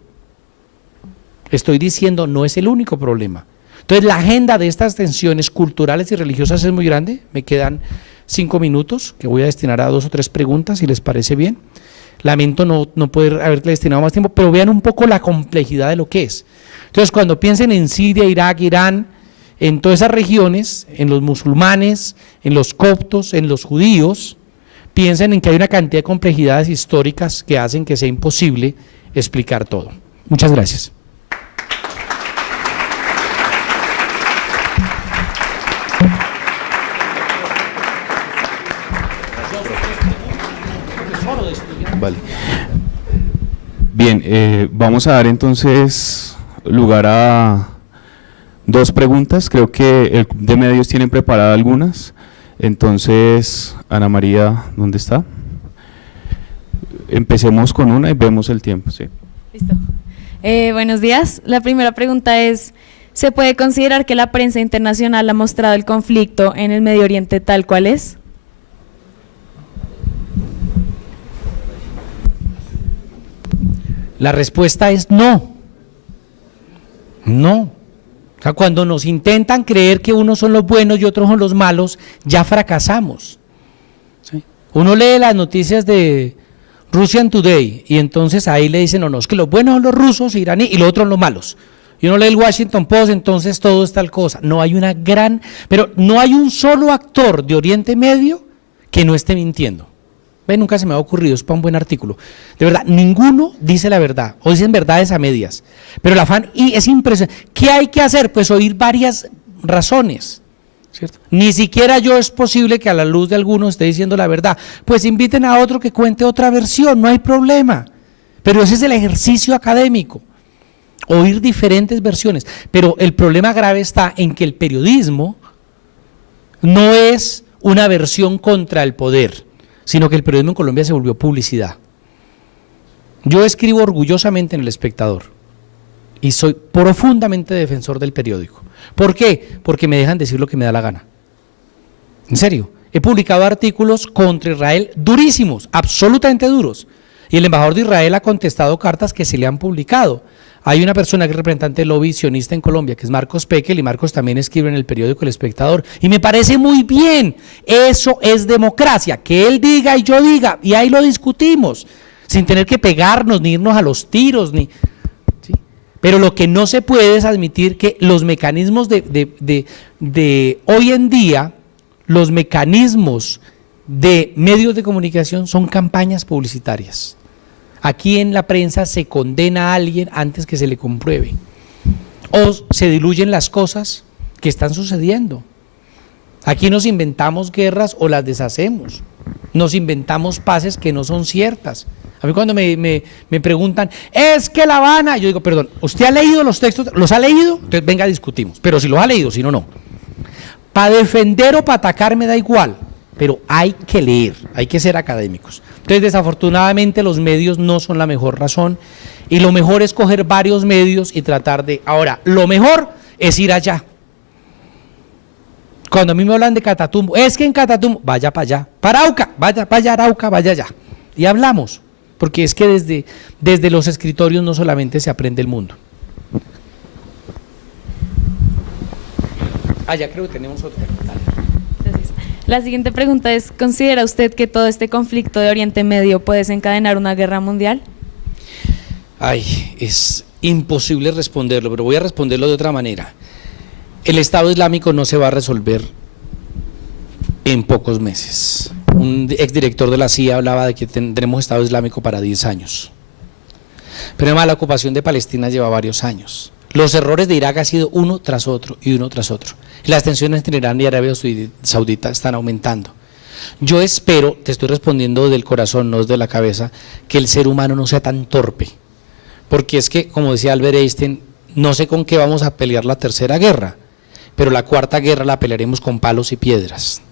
Estoy diciendo no es el único problema. Entonces la agenda de estas tensiones culturales y religiosas es muy grande. Me quedan 5 minutos que voy a destinar a 2 o 3 preguntas, si les parece bien. Lamento no poder haberle destinado más tiempo, pero vean un poco la complejidad de lo que es. Entonces cuando piensen en Siria, Irak, Irán, en todas esas regiones, en los musulmanes, en los coptos, en los judíos, piensen en que hay una cantidad de complejidades históricas que hacen que sea imposible explicar todo. Muchas gracias. Vale. Bien, vamos a dar entonces lugar a 2 preguntas. Creo que el Club de Medios tienen preparadas algunas. Entonces, Ana María, ¿dónde está? Empecemos con una y vemos el tiempo. Sí. Listo. Buenos días. La primera pregunta es, ¿se puede considerar que la prensa internacional ha mostrado el conflicto en el Medio Oriente tal cual es? La respuesta es no. No. O sea, cuando nos intentan creer que unos son los buenos y otros son los malos, ya fracasamos. ¿Sí? Uno lee las noticias de Russian Today y entonces ahí le dicen, no, es que los buenos son los rusos, iraníes y los otros son los malos. Y uno lee el Washington Post, entonces todo es tal cosa. No hay una gran, pero no hay un solo actor de Oriente Medio que no esté mintiendo. Ve, nunca se me ha ocurrido, es para un buen artículo. De verdad, ninguno dice la verdad, o dicen verdades a medias. Pero el afán, y es impresionante. ¿Qué hay que hacer? Pues oír varias razones, ¿cierto? Ni siquiera yo es posible que a la luz de algunos esté diciendo la verdad. Pues inviten a otro que cuente otra versión, no hay problema. Pero ese es el ejercicio académico, oír diferentes versiones. Pero el problema grave está en que el periodismo no es una versión contra el poder, sino que el periodismo en Colombia se volvió publicidad. Yo escribo orgullosamente en El Espectador y soy profundamente defensor del periódico. ¿Por qué? Porque me dejan decir lo que me da la gana. En serio, he publicado artículos contra Israel durísimos, absolutamente duros, y el embajador de Israel ha contestado cartas que se le han publicado. Hay una persona que es representante del lobby sionista en Colombia, que es Marcos Pekel, y Marcos también escribe en el periódico El Espectador, y me parece muy bien. Eso es democracia, que él diga y yo diga, y ahí lo discutimos, sin tener que pegarnos, ni irnos a los tiros, ni... ¿sí? Pero lo que no se puede es admitir que los mecanismos de hoy en día, los mecanismos de medios de comunicación son campañas publicitarias. Aquí en la prensa se condena a alguien antes que se le compruebe, o se diluyen las cosas que están sucediendo. Aquí nos inventamos guerras o las deshacemos, nos inventamos paces que no son ciertas. A mí cuando me preguntan, es que La Habana, yo digo, perdón, ¿usted ha leído los textos? ¿Los ha leído? Entonces venga, discutimos, pero si los ha leído, si no, no. Para defender o para atacar me da igual, pero hay que leer, hay que ser académicos. Entonces, desafortunadamente, los medios no son la mejor razón y lo mejor es coger varios medios y tratar de... Ahora, lo mejor es ir allá. Cuando a mí me hablan de Catatumbo, es que en Catatumbo, vaya para allá, para Arauca, vaya Arauca, vaya allá. Y hablamos, porque es que desde los escritorios no solamente se aprende el mundo. Allá creo que tenemos otra. Dale. La siguiente pregunta es, ¿considera usted que todo este conflicto de Oriente Medio puede desencadenar una guerra mundial? Ay, es imposible responderlo, pero voy a responderlo de otra manera. El Estado Islámico no se va a resolver en pocos meses. Un exdirector de la CIA hablaba de que tendremos Estado Islámico para 10 años. Pero además la ocupación de Palestina lleva varios años. Los errores de Irak han sido uno tras otro y uno tras otro. Las tensiones entre Irán y Arabia Saudita están aumentando. Yo espero, te estoy respondiendo del corazón, no desde la cabeza, que el ser humano no sea tan torpe. Porque es que, como decía Albert Einstein, no sé con qué vamos a pelear la tercera guerra, pero la cuarta guerra la pelearemos con palos y piedras.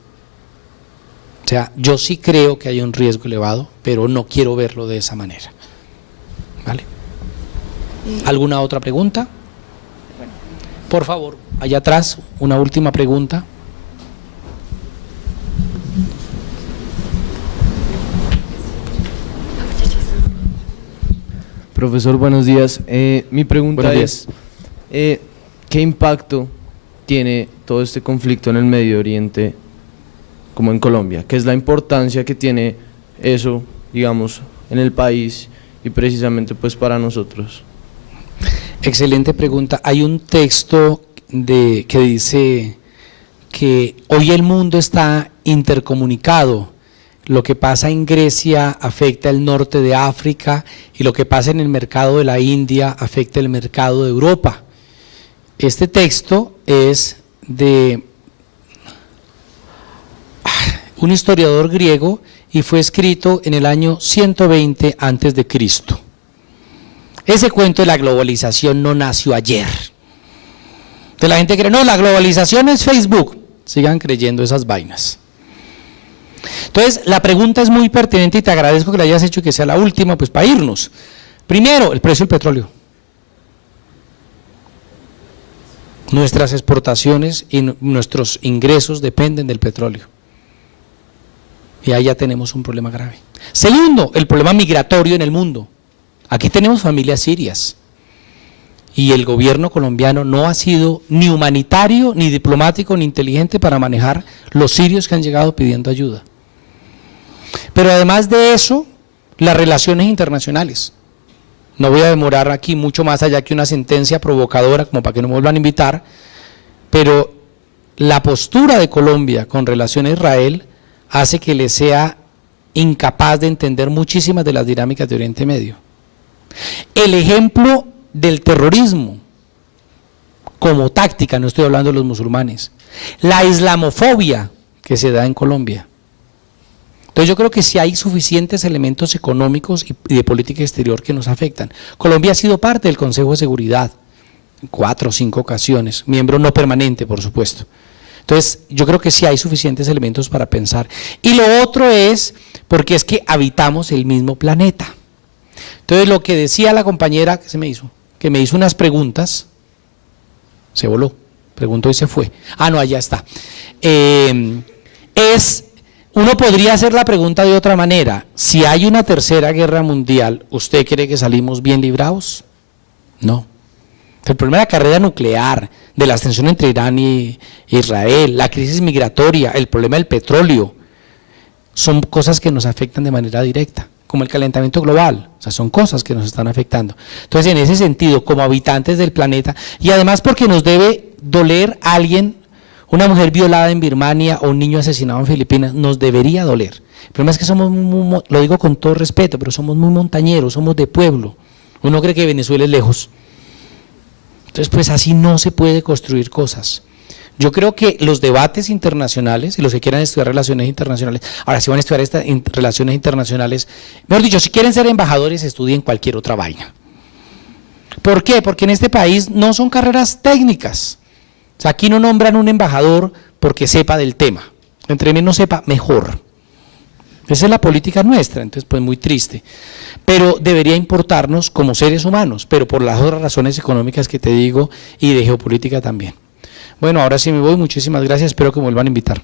O sea, yo sí creo que hay un riesgo elevado, pero no quiero verlo de esa manera. ¿Vale? ¿Alguna otra pregunta? Por favor, allá atrás, una última pregunta. Profesor, buenos días. Mi pregunta es, ¿qué impacto tiene todo este conflicto en el Medio Oriente como en Colombia? ¿Qué es la importancia que tiene eso, digamos, en el país y precisamente pues para nosotros? Excelente pregunta. Hay un texto que dice que hoy el mundo está intercomunicado. Lo que pasa en Grecia afecta el norte de África y lo que pasa en el mercado de la India afecta el mercado de Europa. Este texto es de un historiador griego y fue escrito en el año 120 antes de Cristo. Ese cuento de la globalización no nació ayer. De la gente cree, no, la globalización es Facebook. Sigan creyendo esas vainas. Entonces, la pregunta es muy pertinente y te agradezco que la hayas hecho y que sea la última, pues para irnos. Primero, el precio del petróleo. Nuestras exportaciones y nuestros ingresos dependen del petróleo. Y ahí ya tenemos un problema grave. Segundo, el problema migratorio en el mundo. Aquí tenemos familias sirias y el gobierno colombiano no ha sido ni humanitario, ni diplomático, ni inteligente para manejar los sirios que han llegado pidiendo ayuda. Pero además de eso, las relaciones internacionales. No voy a demorar aquí mucho más allá que una sentencia provocadora, como para que no me vuelvan a invitar, pero la postura de Colombia con relación a Israel hace que le sea incapaz de entender muchísimas de las dinámicas de Oriente Medio. El ejemplo del terrorismo como táctica, no estoy hablando de los musulmanes, la islamofobia que se da en Colombia. Entonces yo creo que sí hay suficientes elementos económicos y de política exterior que nos afectan. Colombia ha sido parte del Consejo de Seguridad en 4 o 5 ocasiones, miembro no permanente, por supuesto. Entonces yo creo que sí hay suficientes elementos para pensar. Y lo otro es porque es que habitamos el mismo planeta. Entonces lo que decía la compañera que me hizo unas preguntas, se voló, preguntó y se fue. Ah, no, allá está. Uno podría hacer la pregunta de otra manera. Si hay una tercera guerra mundial, ¿usted cree que salimos bien librados? No. El problema de la carrera nuclear, de la tensión entre Irán y Israel, la crisis migratoria, el problema del petróleo, son cosas que nos afectan de manera directa, como el calentamiento global, o sea, son cosas que nos están afectando. Entonces, en ese sentido, como habitantes del planeta, y además porque nos debe doler a alguien, una mujer violada en Birmania o un niño asesinado en Filipinas, nos debería doler. El problema es que somos, lo digo con todo respeto, pero somos muy montañeros, somos de pueblo. Uno cree que Venezuela es lejos. Entonces, pues así no se puede construir cosas. Yo creo que los debates internacionales, y los que quieran estudiar relaciones internacionales, ahora si van a estudiar relaciones internacionales, mejor dicho, si quieren ser embajadores, estudien cualquier otra vaina. ¿Por qué? Porque en este país no son carreras técnicas. O sea, aquí no nombran un embajador porque sepa del tema. Entre menos sepa, mejor. Esa es la política nuestra, entonces pues muy triste. Pero debería importarnos como seres humanos, pero por las otras razones económicas que te digo y de geopolítica también. Bueno, ahora sí me voy, muchísimas gracias, espero que me vuelvan a invitar.